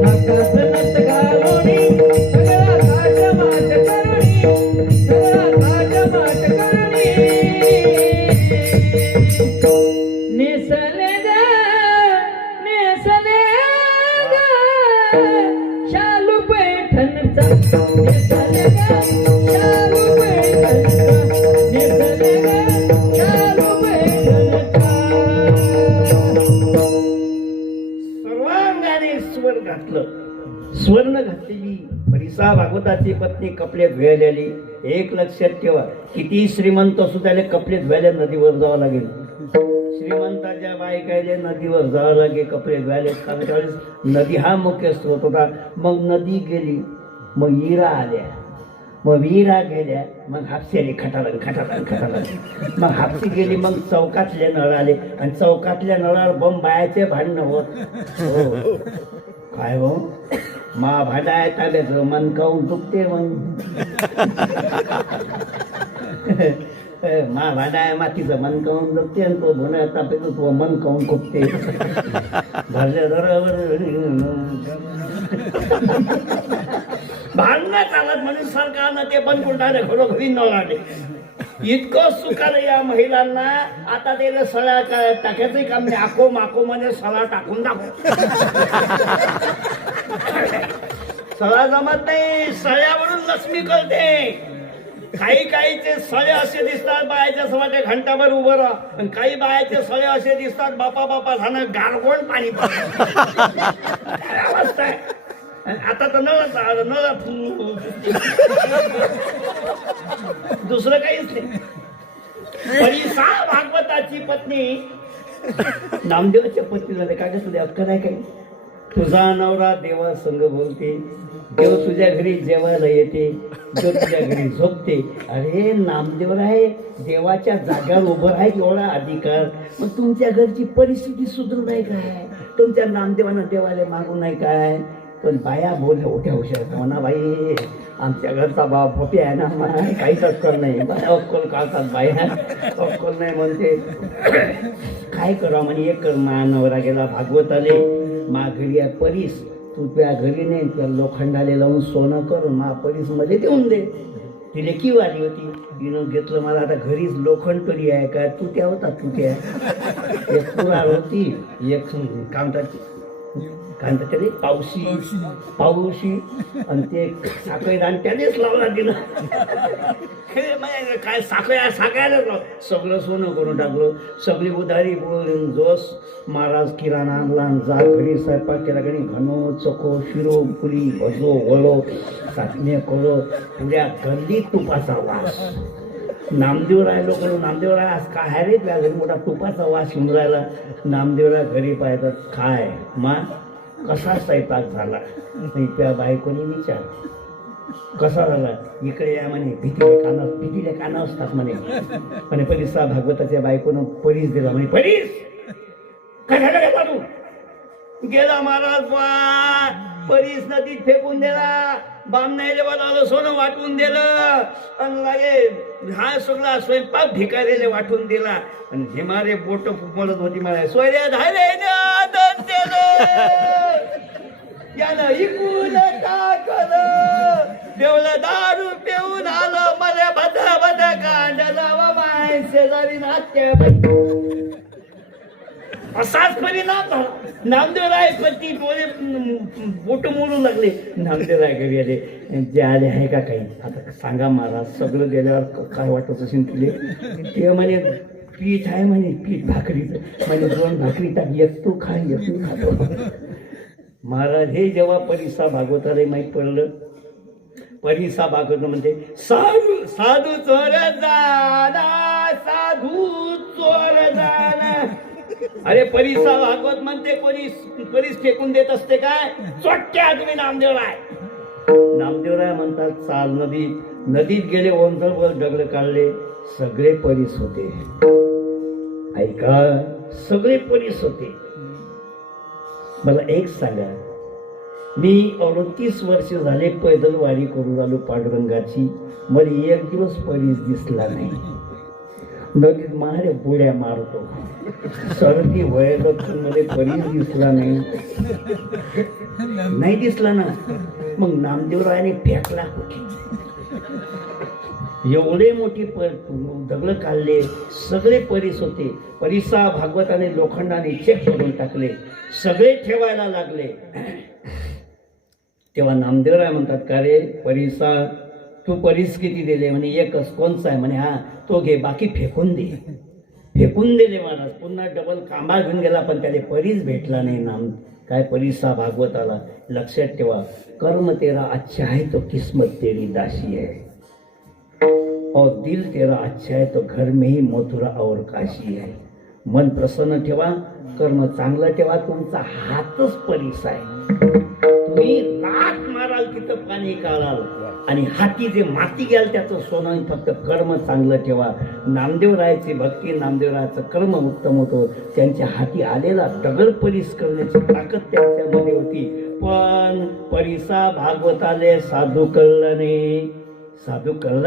नाकात नथ घालुनी, सगळा थाट माट करुणी, सगळा थाट माट करुणी, नेसले ग शालू पैठणचा, नेसले ग शालू पैठणचा, नेसले ग शालू पैठणचा. सर्वांगाने स्वर घातलं. स्वर्ण घातलेली परिसा भागवताची पत्नी कपडे धुवायलेली. एक लक्षात ठेवा, किती श्रीमंत असू त्याला कपडे धुवायला नदीवर जावं लागेल. श्रीमंताच्या बायकायले नदीवर जावं लागे कपडे धुवायले. कारण त्यावेळेस नदी हा मुख्य स्रोत होता. मग नदी गेली, मग विहिरा आल्या, मग विहिरा गेल्या, मग हापशेले खटाला, मग हापशी गेली, मग चौकातले नळ आले, आणि चौकातल्या नळावर बम बायाचे भांडणं होत. हो काय हो, मा भांडाय ताब्याचं मन काऊन दुखते. मग मा भांडाय मातीचं मन काऊन दुखते, आणि तो भुना तापेचं तो मन काऊन खुपते. भरले भांडणं चालत म्हणून सरकारनं ते बंद करून घरोघरी नळाले. इतकं सुखालं या महिलांना. आता त्याला सळा टाकायचंही काम नाही. आको माको मध्ये सळा टाकून दाखव. सळा जमत नाही, सळ्यावरून लक्ष्मी कळते. काही सळे असे दिसतात बायाच्या सवाटे घंटाभर उभं राहा, आणि काही बायाचे सळे असे दिसतात बापा झालं गारगोण पाणी अवस्था आहे. आता तर नळ दुसरं काहीच नाही. परिसा भागवताची पत्नी नामदेवाच्या पत्नी झाले. काय तुझ्या अक्कल आहे काही? तुझा नवरा देवा संग बोलते, देव तुझ्या घरी जेवायला येते, देव तुझ्या घरी झोपते. अरे नामदेव आहे, देवाच्या जाग्यावर उभं आहे एवढा अधिकार. मग तुमच्या घरची परिस्थिती सुधरू नाही काय? तुमच्या नामदेवानं देवाला मागू नाही काय? पण बाया बोलल्या होत्या हुशार, म्हणा बाई आमच्या घरचा बाप भोपी आहे ना, मला काहीच अक्कल नाही. बाया अक्कल काढतात, बाया अक्कल नाही म्हणते. काय करा म्हणे, एक कर. मा नवरा गेला भागवत आले, मा घरी आहे परीस, तू त्या घरी नाही, त्या लोखंडाले लावून सोनं कर, मा परीस मध्ये देऊन दे. तिने की आली होती, तिनं घेतलं. मला आता घरीच लोखंड तरी आहे का? तू त्या होता, तू त्या एक पुराळ होती, एक काय म्हणतात त्याने पाऊशी, आणि ते साखळी रान त्यानेच लावला दिलं. काय साखळ्याला सगळं सोनं करून टाकलं. सगळी उधारी बोलून जोस महाराज किराणा आणला, जा घरी स्वयंपाक केला. घरी घनो चको शिरो पुरी भजो वळो साठणे करो, पुऱ्या गल्ली तुपाचा वास. नामदेवराय लोक नामदेवराय आज काय रे, त्या घरी मोठा तुपाचा वास येऊन राहिला. नामदेवराय घरी पाहतात, काय मा कसा स्वयंपाक झाला? त्या बायकोने विचार कसा झाला? इकडे या म्हणे. भीतीले कानं असतात म्हणे. परिसा भागवताच्या बायकोनं परीस दिला. म्हणे परीस काय झालं तू? गेला महाराज परीस नदीत फेकून दिला. बामणाईले आलं सोनं वाटून दिलं आणि लागे हा सगळा स्वयंपाक भिकारीले वाटून दिला आणि झिमारे बोट म्हणत होती मला सोयऱ्या धारे आदन दिलं यानं इकून टाकलं देवलं दारू पिऊन आलं मला बधा बधा कांडला माय शेजारी नाट्य असाच परिणाम झाला. नामदेवराय पती डोळे बोट मोडू लागले. नामदेवराय घरी आले जे आले आहे का काही आता सांगा महाराज सगळं गेल्यावर काय वाटत असेल तुले ते म्हणे पीठ आहे म्हणे पीठ भाकरीचं म्हणे 2 भाकरी टाक एक तू खा एक तू खातो. महाराज हे जेव्हा परिसा भागवताला माहीत पडलं परिसा भागवत म्हणते साधू साधू चोर जाना साधू चोर जाना. अरे परिसा भागवत म्हणते कोणी परीस फेकून देत असते काय चोट्या तुम्ही नामदेवराय. नामदेवराय म्हणतात चाल नदीत गेले ओंजळवर डगलं काढले सगळे परीस होते. ऐका सगळे परीस होते. मला एक सांगा मी 29 वर्ष झाले पैदल वारी करून आलो पांडुरंगाची मला एक दिवस परीस दिसला नाही. नदीत मारे बुड्या मारतो सर्दी व्हायला मध्ये परीस दिसला नाही दिसला ना. मग नामदेवरायाने फेकला कुठे एवढे मोठी दगड काढले सगळे परीस होते. परिसा भागवताने लोखंडाने चेक करून टाकले सगळे ठेवायला लागले. तेव्हा नामदेवराय म्हणतात का रे परिसा तू परीस किती दिले म्हणे एकच कोणचा आहे म्हणे हा तो घे बाकी फेकून दिले महाराज. पुन्हा डबल कांबा घेऊन गेला पण त्याला परीस भेटला नाही. नाम काय परिसा भागवताला लक्षात ठेवा कर्म तेरा अच्छा है तो किस्मत तेरी दासी है और दिल तेरा अच्छा है तो घर में ही मथुरा और काशी है. मन प्रसन्न ठेवा कर्म चांगलं ठेवा तुमचा हातच परीस आहे. तुम्ही लाट माराल तिथं पाणी काढाल आणि हाती जे माती घ्याल त्याचं सोनं. फक्त कर्म चांगलं ठेवा. नामदेवरायाची भक्ती नामदेवरायाचं कर्म उत्तम होतं. त्यांच्या हाती आलेला दगड परीस करण्याची ताकद त्यांच्यामध्ये होती. पण परिसा भागवताले साधू कळलं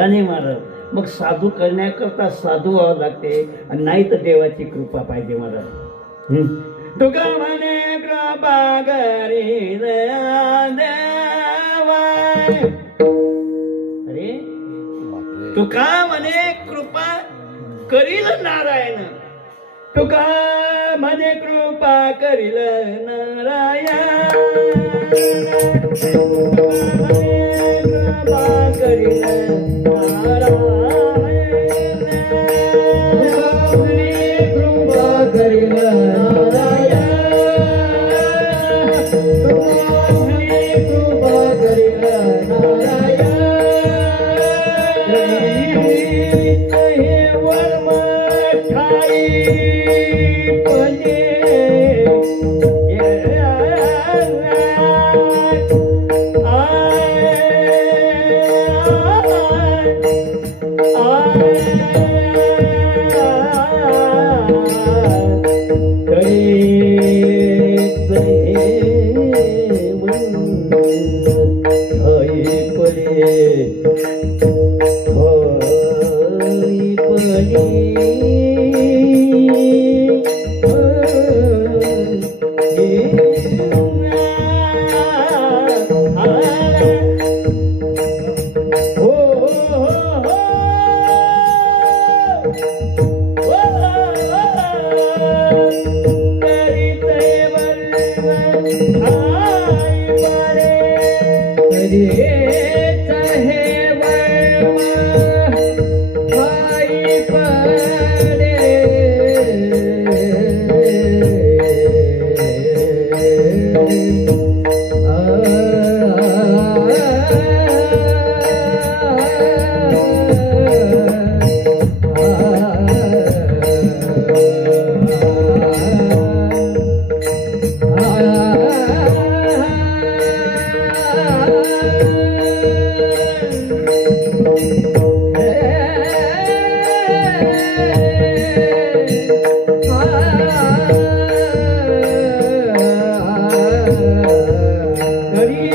नाही महाराज. मग साधू करण्याकरता साधू व्हावं लागते आणि नाही तर देवाची कृपा पाहिजे महाराज. तुका म्हणे कृपा करी अरे तुका म्हणे कृपा करील नारायण. तुका म्हणे कृपा करील नारायण. कृपा करील नारायण. कृपा करील हरी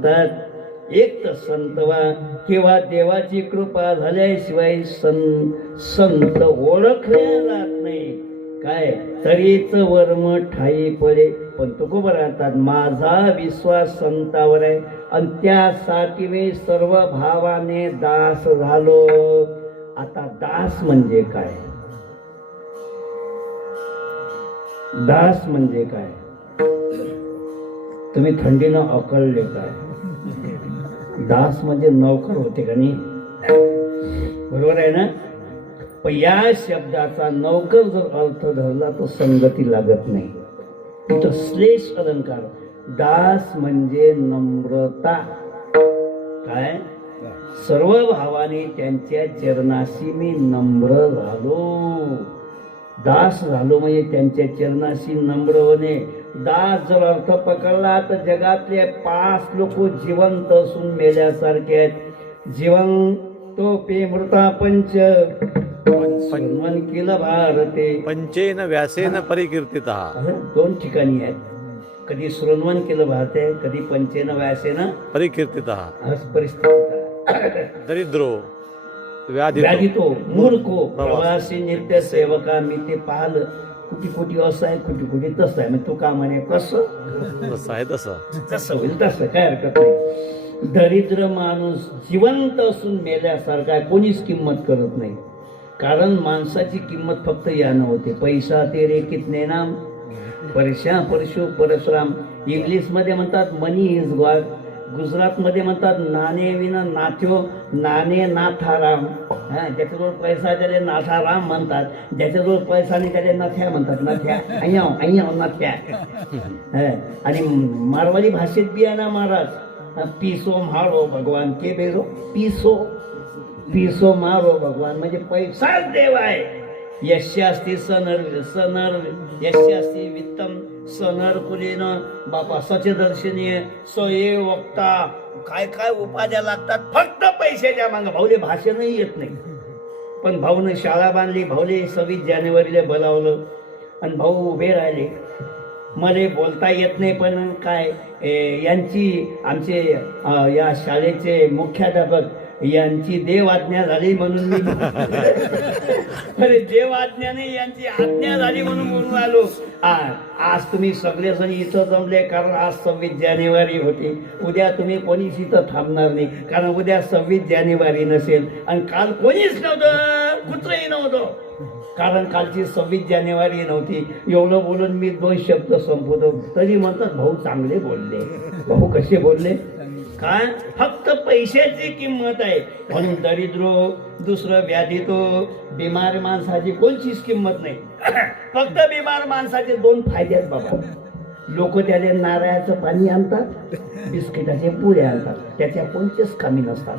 म्हणतात एक तर संतवा किंवा देवाची कृपा झाल्याशिवाय संत ओळखल्या जात नाही. काय तरीच वर्म ठाई पडे. पण तुकोबा राहतात माझा विश्वास संतावर आहे आणि त्यासाठी मी सर्व भावाने दास झालो. आता दास म्हणजे काय? दास म्हणजे काय? तुम्ही थंडीनं अकळले काय? दास म्हणजे नौकर होते का नाही? बरोबर आहे ना? पण या शब्दाचा नौकर जर अर्थ धरला तो संगती लागत नाही. तिथं श्लेष अलंकार. दास म्हणजे नम्रता. काय? सर्व भावाने त्यांच्या चरणाशी मी नम्र झालो. दास झालो म्हणजे त्यांच्या चरणाशी नम्र होणे. दास जर अर्थ पकडला तर जगातले 5 लोक जिवंत असून मेल्यासारखे आहेत. जिवंतोपि मृता पंच सन्मान केलं भारते. पंचेन व्यासेन परिकीर्तितः. 2 ठिकाणी आहेत. कधी श्रवण केलं भारते, कधी पंचेन व्यासेन परिकीर्तितः. परिस्थिती. दरिद्रो व्याधी व्याधितो मूर्खो प्रवासी नित्य सेवका. मी ते पाहिलं. कुठे असं आहे, कुठे तसं आहे. मग तू का म्हणे कसं तसं आहे तसं होईल तसं काय हरकत नाही. दरिद्र माणूस जिवंत असून मेल्यासारखा कोणीच किंमत करत नाही. कारण माणसाची किंमत फक्त यानं होते. पैसा तेरे कितने नाम परशा परशु परशुराम. इंग्लिश मध्ये म्हणतात मनी इज गॉड. गुजरातमध्ये म्हणतात नाणे विना नाथ्यो नाणे नाथाराम. ज्याच्याजवळ पैसा त्याला नाथाराम म्हणतात. ज्याच्याजवळ पैसा नाही त्याला नथ्या म्हणतात. नथ्या अय्या नथ्या. आणि मारवाडी भाषेत बी आहे ना महाराज पिसो मारो भगवान के बेरो. पिसो मारो भगवान म्हणजे पैसाच देव आहे. यशास्ती सनर यशास्ती वित्तम सनर कुलीन बापा सचदर्शनीय सोये वक्ता. काय काय उपाध्या लागतात फक्त पैशाच्या मागं. भाऊले भाषणही येत नाही. पण भाऊने शाळा बांधली. भाऊले 26 जानेवारीला बोलावलं आणि भाऊ उभे राहिले. मला बोलता येत नाही पण काय यांची आमचे या शाळेचे मुख्याध्यापक यांची देव आज्ञा झाली म्हणून मी अरे देव आज्ञा नाही यांची आज्ञा झाली म्हणून म्हणून आलो. आज तुम्ही सगळेजण इथं जमले कारण आज 26 जानेवारी होती. उद्या तुम्ही कोणीच इथं थांबणार नाही कारण उद्या 26 जानेवारी नसेल. आणि काल कोणीच नव्हतं, कुत्रही नव्हतं कारण कालची 26 जानेवारी नव्हती. एवढं बोलून मी 2 शब्द संपवतो. तरी म्हणतात भाऊ चांगले बोलले. भाऊ कसे बोलले? काय फक्त पैशाची किंमत आहे म्हणून दरिद्रो. दुसरं व्याधितो. बिमार माणसाची कोणतीच किंमत नाही. फक्त बिमार माणसाचे 2 फायदे आहेत बाबा. लोक त्याला नारळाचं पाणी आणतात, बिस्किटाचे पुऱ्या आणतात. त्याच्या कोणतेच कामी नसतात.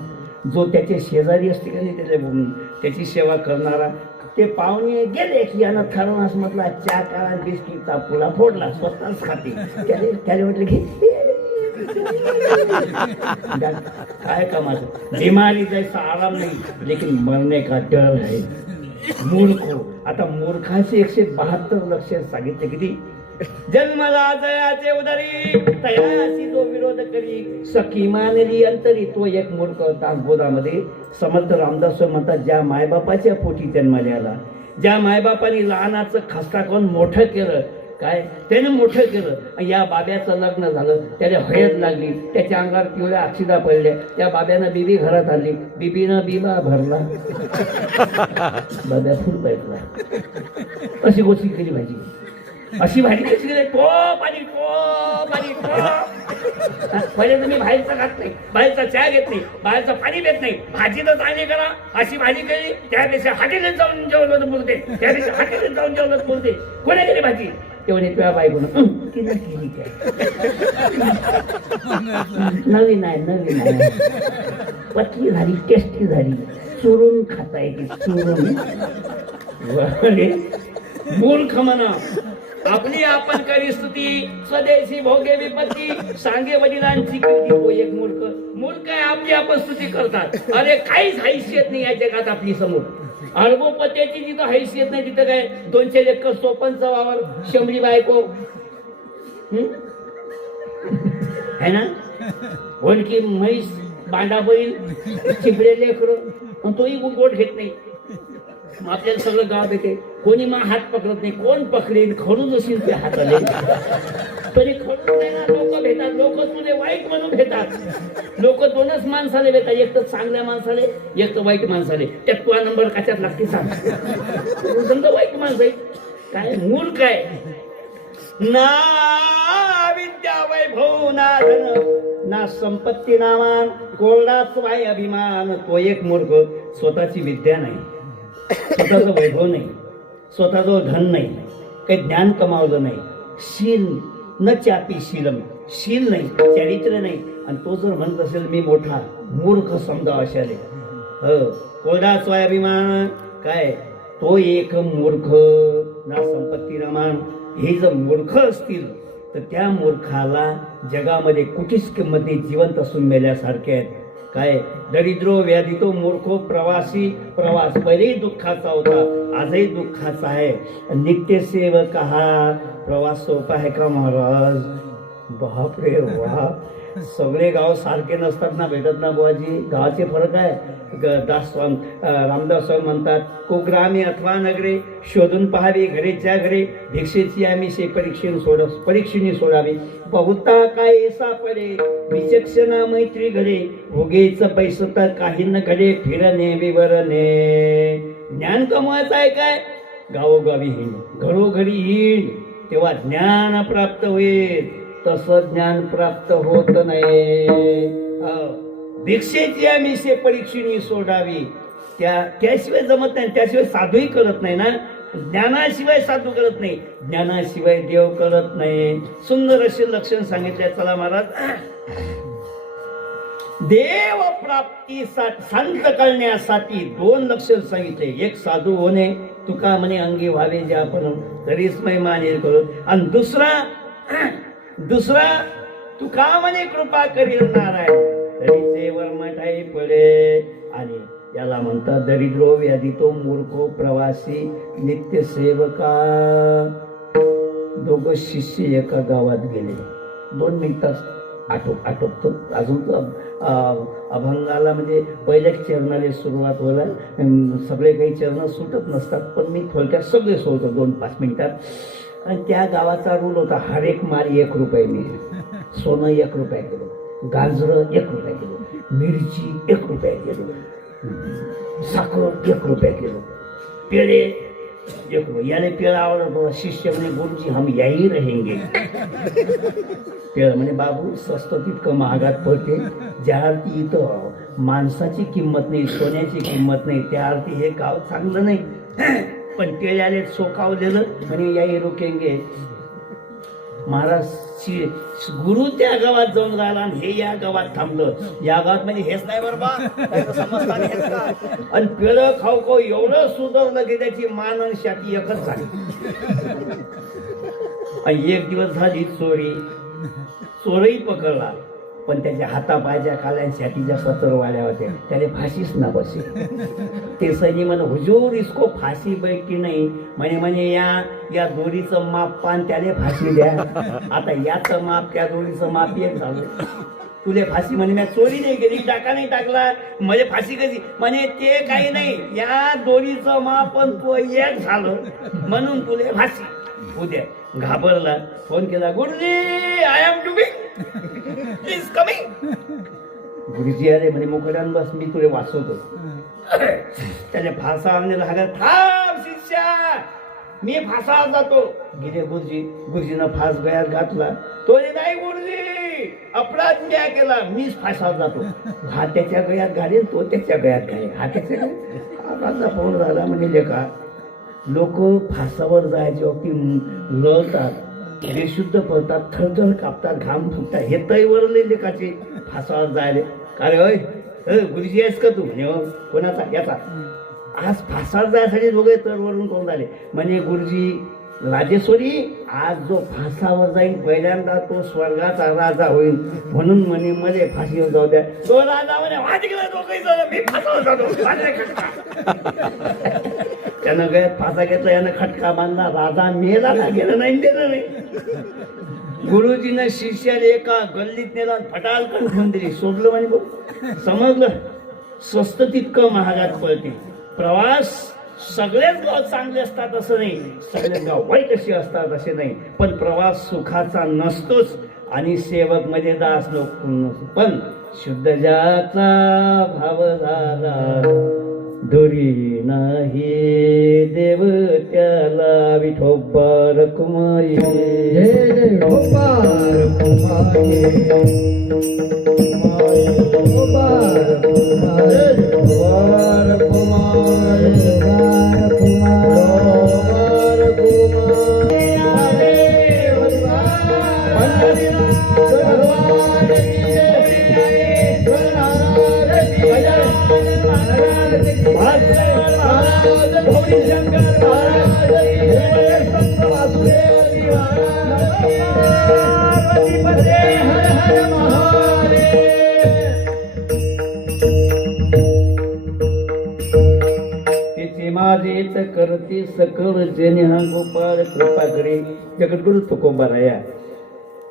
जो त्याचे शेजारी असते का नाही त्याची सेवा करणारा. ते पाहुणे गेले की यानं ठरवून असं म्हटलं चहा करा बिस्किटचा पुडा फोडला स्वतःच खाते. त्याला म्हटलं घे काय कामाचं. बीमारी जैसा आराम नाही लेकिन मरने का डर है. मूर्ख. आता मूर्खाचे 172 लक्ष सांगितले. किती? जन्मला जयाचे उदरी तयासी जो विरोध करी सखी मानली अंतरी. तो एक मूर्ख. दासबोधामध्ये समर्थ रामदास म्हणतात ज्या मायबापाच्या पोटी जन्माला आला, ज्या मायबापाने लहानाचं खस्ता करून मोठं केलं, काय त्याने मोठं केलं. या बाब्याचं लग्न झालं, त्याला हळद लागली, त्याच्या अंगावर पिवळ्या अक्षिदा पडल्या. त्या बाब्यानं बीबी घरात आणली. बीबीनं बिबा भरला. बाब्या फुल पैकला. अशी गोष्टी केली भाजी. अशी भाजी कशी केली? टोप आणि टोप आणि टोप. पहिले तर मी बाहेरचं खात नाही, बाहेरचा चहा घेत नाही, बाहेरचं पाणी घेत नाही. भाजी तर चांगली करा. अशी भाजी केली त्यापेक्षा हॉटेलात जाऊन जेवलं तर बोलते. त्यापेक्षा हॉटेलात जाऊन जेवलं तर बोलते. कोणी केली भाजी? तेवढे तुझ्या बायकोनं केली नवीन आहे पतली झाली, टेस्टी झाली, चुरून खाता येते. चुरून मूर्ख म्हणा. आपली आपण करी स्तुती स्वदेशी भोगे विपत्ती सांगे वडिलांची कीर्ती. तो एक मूर्ख आहे. आपली आपण स्तुती करतात. अरे काहीच हैसियत नाही या जगात आपली समोर. अर्बोपत्याची जिथं हैसियत नाही तिथं काय 200 एकर सोपनचा वावर, 100 बायको है ना. ओळखी म्हैस बांडा बैल चिपडे लेकरं पण तोही गोट घेत नाही. मग आपल्याला सगळं गाव येते, कोणी मग हात पकडत नाही. कोण पकडेल? खडूच असेल ते हाताले तरी खडूच नाही ना. लोक भेटतात, लोक तुझे वाईट म्हणून भेटतात. लोक दोनच माणसाले भेटतात, एक तर चांगल्या माणसाले, एक तर वाईट माणसाले. त्यात तुझा नंबर कशात लागते सांग? समजा वाईट माणसं आहे काय, मूर्ख आहे. ना विद्या वैभव ना धन ना संपत्ती नामान, कोरडाच वाय अभिमान. तो एक मूर्ख, स्वतःची विद्या नाही, स्वतःचं वैभव नाही, स्वतःचं धन नाही, काही ज्ञान कमावलं नाही, शील न चापी शीलम, शील नाही, चरित्र नाही. आणि तो जर म्हणत असेल मी मोठा, मूर्ख समजा अशाले. कोरडाच वाय अभिमान काय, तो एक मूर्ख ना संपत्ती नामान. हे जर मूर्ख असतील तर त्या मूर्खाला जगामध्ये कुठेच किंमत नाही, जिवंत असून मेल्यासारखे आहेत. काय दरिद्रो व्याधितो मूर्खो प्रवासी, प्रवास पहिलेही दुःखाचा होता, आजही दुःखाचा आहे. नित्यसेवक हा प्रवास सोपा आहे का महाराज? बापरे वा, सगळे गाव सारखे नसतात ना, भेटत ना बुवाजी. गावाचे फरक आहे. रामदास स्वामी म्हणतात, कुग्रामी अथवा नगरे शोधून पहावी घरेच्या घरे, भिक्षेची आम्ही परीक्षेने सोडावी. बहुता काय सापडे विचक्षणा मैत्री घडे, भोगेच पैसता काही न घडे, फिरणे विवरणे. ज्ञान कमवायचं आहे काय? गावोगावी येईन, घरोघरी येईन, तेव्हा ज्ञान प्राप्त होईल. तसं ज्ञान प्राप्त होत नाही. भिक्षेची आम्ही परीक्षेने सोडावी, त्याशिवाय जमत नाही. त्याशिवाय साधूही कळत नाही ना. ज्ञानाशिवाय साधू कळत नाही, ज्ञानाशिवाय देव कळत नाही. सुंदर असे लक्षण सांगितले. चला महाराज, देव प्राप्तीसाठी संत करण्यासाठी 2 लक्षण सांगितले. एक साधू होणे, तुका म्हणे अंगी व्हावे जे आपण तरीच मै मानेल करू. आणि दुसरा तुका म्हणे कृपा करील नारायण तरीचे वर्मठाई पडे. आणि याला म्हणतात दरिद्रो व्याधितो मूर्खो प्रवासी नित्य सेवका. 2 शिष्य एका गावात गेले. 2 मिनिटात आटोपतो. अजून अभंगाला म्हणजे पहिल्याच चरणाला सुरुवात व्हायला सगळे काही चरण सुटत नसतात, पण मी थोडक्यात सगळे सोडतो 2-5 मिनिटात. आणि त्या गावाचा रूल होता, हर एक माल 1 रुपयाने, सोनं 1 रुपया किलो, गाजरं 1 रुपया किलो, मिरची 1 रुपया किलो, साखर 1 रुपया किलो, पेड़े 1 रुपया. याने पेड़ा आवडतो. शिष्य म्हणे गुरुजी हम यही रहेंगे. पेड़ म्हणे बाबू स्वस्त तितकं महागात पडते. ज्या अर्थी इथं माणसाची किंमत नाही, सोन्याची किंमत नाही, त्या अर्थी हे गाव चांगलं नाही. पण पेड्याले सोकावलेलं म्हणे याही रोकेंगे. महाराज गुरु त्या गावात जाऊन राहिला आणि हे या गावात थांबलं. या गावात म्हणजे हेच नाही बरोबर समजताना हेच का. आणि पेळ खाऊ एवढं सुधारलं की त्याची मान आणि शाती एकच झाली. आणि 1 दिवस झाली चोरही पकडला, पण त्याच्या हातापायच्या काल्या शातीच्या सतर वाल्या होत्या. त्याने फाशीच ना बसे. ते सैनी म्हणे हुजूर इसको फाशी बैठी नाही. म्हणे या दोरीचं माप पान त्याने फाशी द्या. आता याचं माप त्या दोरीचं माप एक झालं. तुले फाशी म्हणे मी चोरी नाही केली, टाका नाही टाकला, म्हणजे फाशी कशी? म्हणे ते काही नाही, या दोरीचं माप पण तो एक झालं म्हणून तुले फाशी. उद्या घाबरला, फोन केला, गुरुजी आय एम डुबिंग इज कमिंग. गुरुजी अरे म्हणे मोकड्यान बस, मी तुले वाचवतो. त्याने फासा आणलेला हागा, थांब शिष्या मी फासा जातो. गेले गुरुजीनं फास गळ्यात घातला. तो नाही गुरुजी अपराध मी केला, मीच फासावर जातो. हा त्याच्या गळ्यात घालेल, तो त्याच्या गळ्यात घालेल. हा त्याच्या फोन राहिला. म्हणजे लेखा लोक फासावर जायचे वक्ती लढतात, बेशुद्ध पडतात, थरथर कापतात, घाम फुटतात. हे तैवरले लेखाचे फासावर जायले. अरे होय गुरुजी आहेस का तू? म्हणे कोणाचा? याचा. आज फासावर जायसाठी दोघे तरवरून करून आले. म्हणे गुरुजी राजेश्वरी आज जो फासावर जाईल पहिल्यांदा तो स्वर्गाचा राजा होईल, म्हणून म्हणे मध्ये फाशीवर जाऊ द्या. तो राजा म्हणे मी फासावर जातो. त्यानं गळ्यात फासा घेतला, यानं खटका बांधला. राजा मेला ना, गेलं नाही, गेलं नाही. गुरुजीनं शिष्याला एका गल्लीत नेला फटालकन ठेवून दिली, सोडलं म्हणे भाऊ. समजलं, स्वस्त तितकं महागात पळते. प्रवास सगळेच गाव चांगले असतात असं नाही, सगळे गाव वाईट असे असतात असे नाही, पण प्रवास सुखाचा नसतोच आणि सेवक मध्ये दास नसतो. पण शुद्ध ज्याचा भाव झाला दोरी नाही देव त्याला विठोबा कुमारी. जय जय गोपाळ कुमारी. गोपाळ कुमारी. गोपाळ कुमारी. गोपाळ कुमारी. गोपाळ कुमारी. तिचे माझेच करते सकळ जने हा गोपाळ कृपा करे. जगद्गुरु तुकोबाराया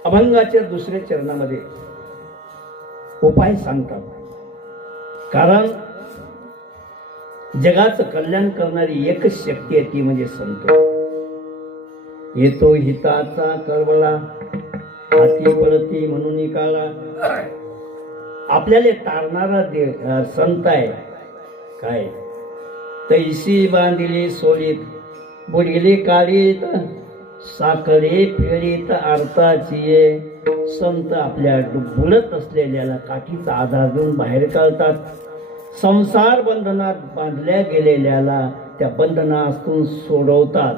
अभंगाच्या दुसऱ्या चरणामध्ये उपाय सांगतात. कारण जगाचं कल्याण करणारी एकच शक्ती आहे, ती म्हणजे संत. येतो हिताचा कळवळा हाती पडती म्हणून काळा. आपल्याला तारणारा संत आहे. काय तैसी बांधिली सोलीत बुडगिली काळीत साखरे फेडीत अर्थाची. संत आपल्या बुडत असलेल्याला काठीचा आधार देऊन बाहेर काढतात. संसार बंधनात बांधल्या गेलेल्याला त्या बंधनातून सोडवतात.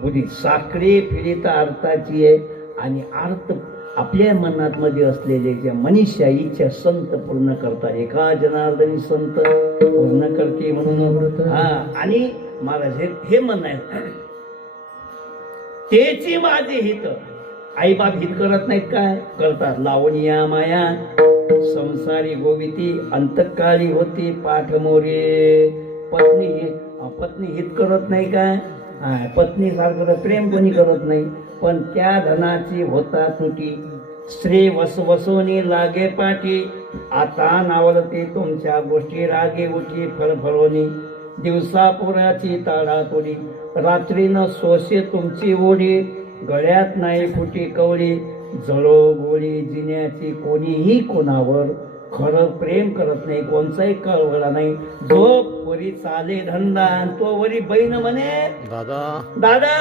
बुद्धी साखरे फेडीत अर्थाची आहे आणि अर्थ आपल्या मनात मध्ये असलेले ज्या मनीषा इच्छा संत पूर्ण करतात. एका जनार्दनी संत पूर्ण करते म्हणून. हा, आणि महाराज हे म्हणणं आहे, तेची माझे हित. आई बाप हित करत नाहीत काय? करतात. लावणिया माया संसारी गोविती अंतकाळी होती पाठ मोरे. पत्नी हित करत नाही काय? पत्नी सारखं प्रेम कोणी करत नाही, पण त्या धनाची होता तुटी. श्री वसवसोनी लागे पाठी. आता नावलते तुमच्या गोष्टी रागे उठी फळफळोनी. दिवसापुराची ताडातोडी रात्रीनं सोशे तुमची ओढी. गळ्यात नाही फुटी कवळी जळो गोळी जिन्याची. कोणीही कोणावर खरं प्रेम करत नाही, कोणचाही कळवळा नाही. जो वरी चाले धंदा तो वरी बहीण म्हणे दादा दादा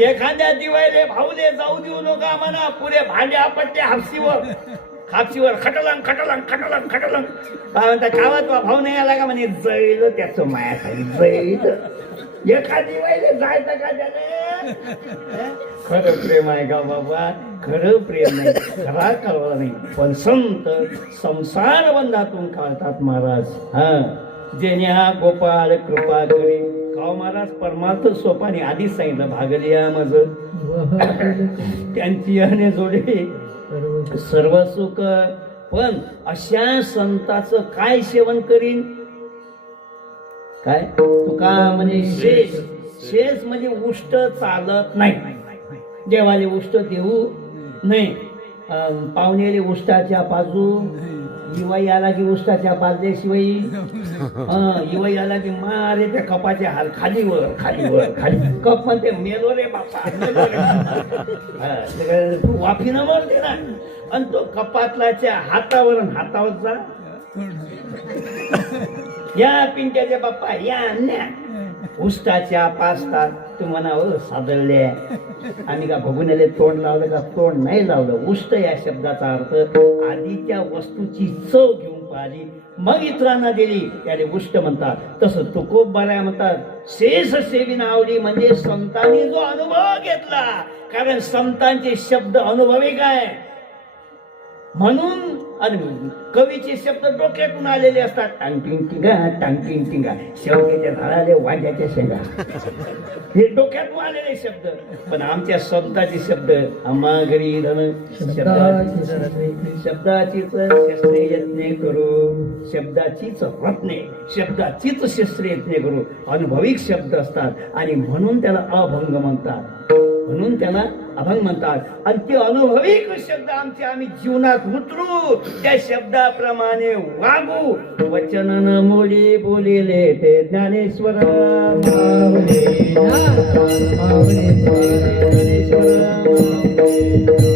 एखाद्या दिवाळीले भाऊले जाऊ देऊ नका म्हणा. पुरे भांड्या पट्ट्या हापशीवर खटलंग खटलंग खटलंग खटलंग. काय म्हणता गावात भाऊ नाही आला का म्हणे. जैल त्याचं माया खाली जैल. एखादी दिवाळीले जायचं का त्याने? खरं प्रेम आहे का बाबा? खरं प्रेम नाही, खरा कळवळा नाही. पण संत संसार बंधातून काढतात महाराज. हा, जेणे हा गोपाळ कृपा करी. काव महाराज परमार्थ सोपाने आधीच सांगितलं भागलिया मज त्यांची अने जोडे सर्व सुख. पण अशा संताचं काय सेवन करीन? काय तुका म्हणे शेष. शेष म्हणजे उष्ट चालत नाही. देवाले उष्ट देऊ नाही. पाहुणेले उष्टाच्या बाजू. दिवाळी आला की उष्टाच्या पाजल्याशिवाय. दिवाळी आला की मारे त्या कपाचे हाल खालीवर खालीवर खाली. कप म्हणते मेलो रे बापा वाफीनं मरते ना. आणि तो कपातलाच्या हातावर जा. या पिंट्याच्या बाप्पा या न्या. उष्टाच्या पाचतात तू म्हणावं सादळले. आम्ही का भगुन्याले तोंड लावलं का? तोंड नाही लावलं. उष्ट या शब्दाचा अर्थ आधीच्या वस्तूची चव घेऊन पाहिली मग इतरांना दिली, त्याने उष्ट म्हणतात. तसं तुकोबाराया म्हणतात शेष सेविन आवडी. म्हणजे संतांनी जो अनुभव घेतला. कारण संतांचे शब्द अनुभवी काय म्हणून. आणि कवीचे शब्द डोक्यातून आलेले असतात. टांगटिंग टिंगा टांगटिंग टिंगा. शेवग्याच्या झाडाले वांग्याच्या शेंगा. हे डोक्यातून आलेले शब्द. पण आमच्या शब्दाचे शब्द आम्हा घरी धन शब्दाचीच शस्त्रे यज्ञ करू. शब्दाचीच रत्ने शब्दाचीच शस्त्रे यज्ञ करू. अनुभविक शब्द असतात आणि म्हणून त्याला अभंग म्हणतात. म्हणून त्यांना अभंग म्हणतात आणि ते अनुभविक शब्द आमचे आम्ही जीवनात उतरू, त्या शब्दाप्रमाणे वागू. वचन न मोडी बोलिले ते ज्ञानेश्वर, माऊली ज्ञानदान माऊली ज्ञानेश्वर.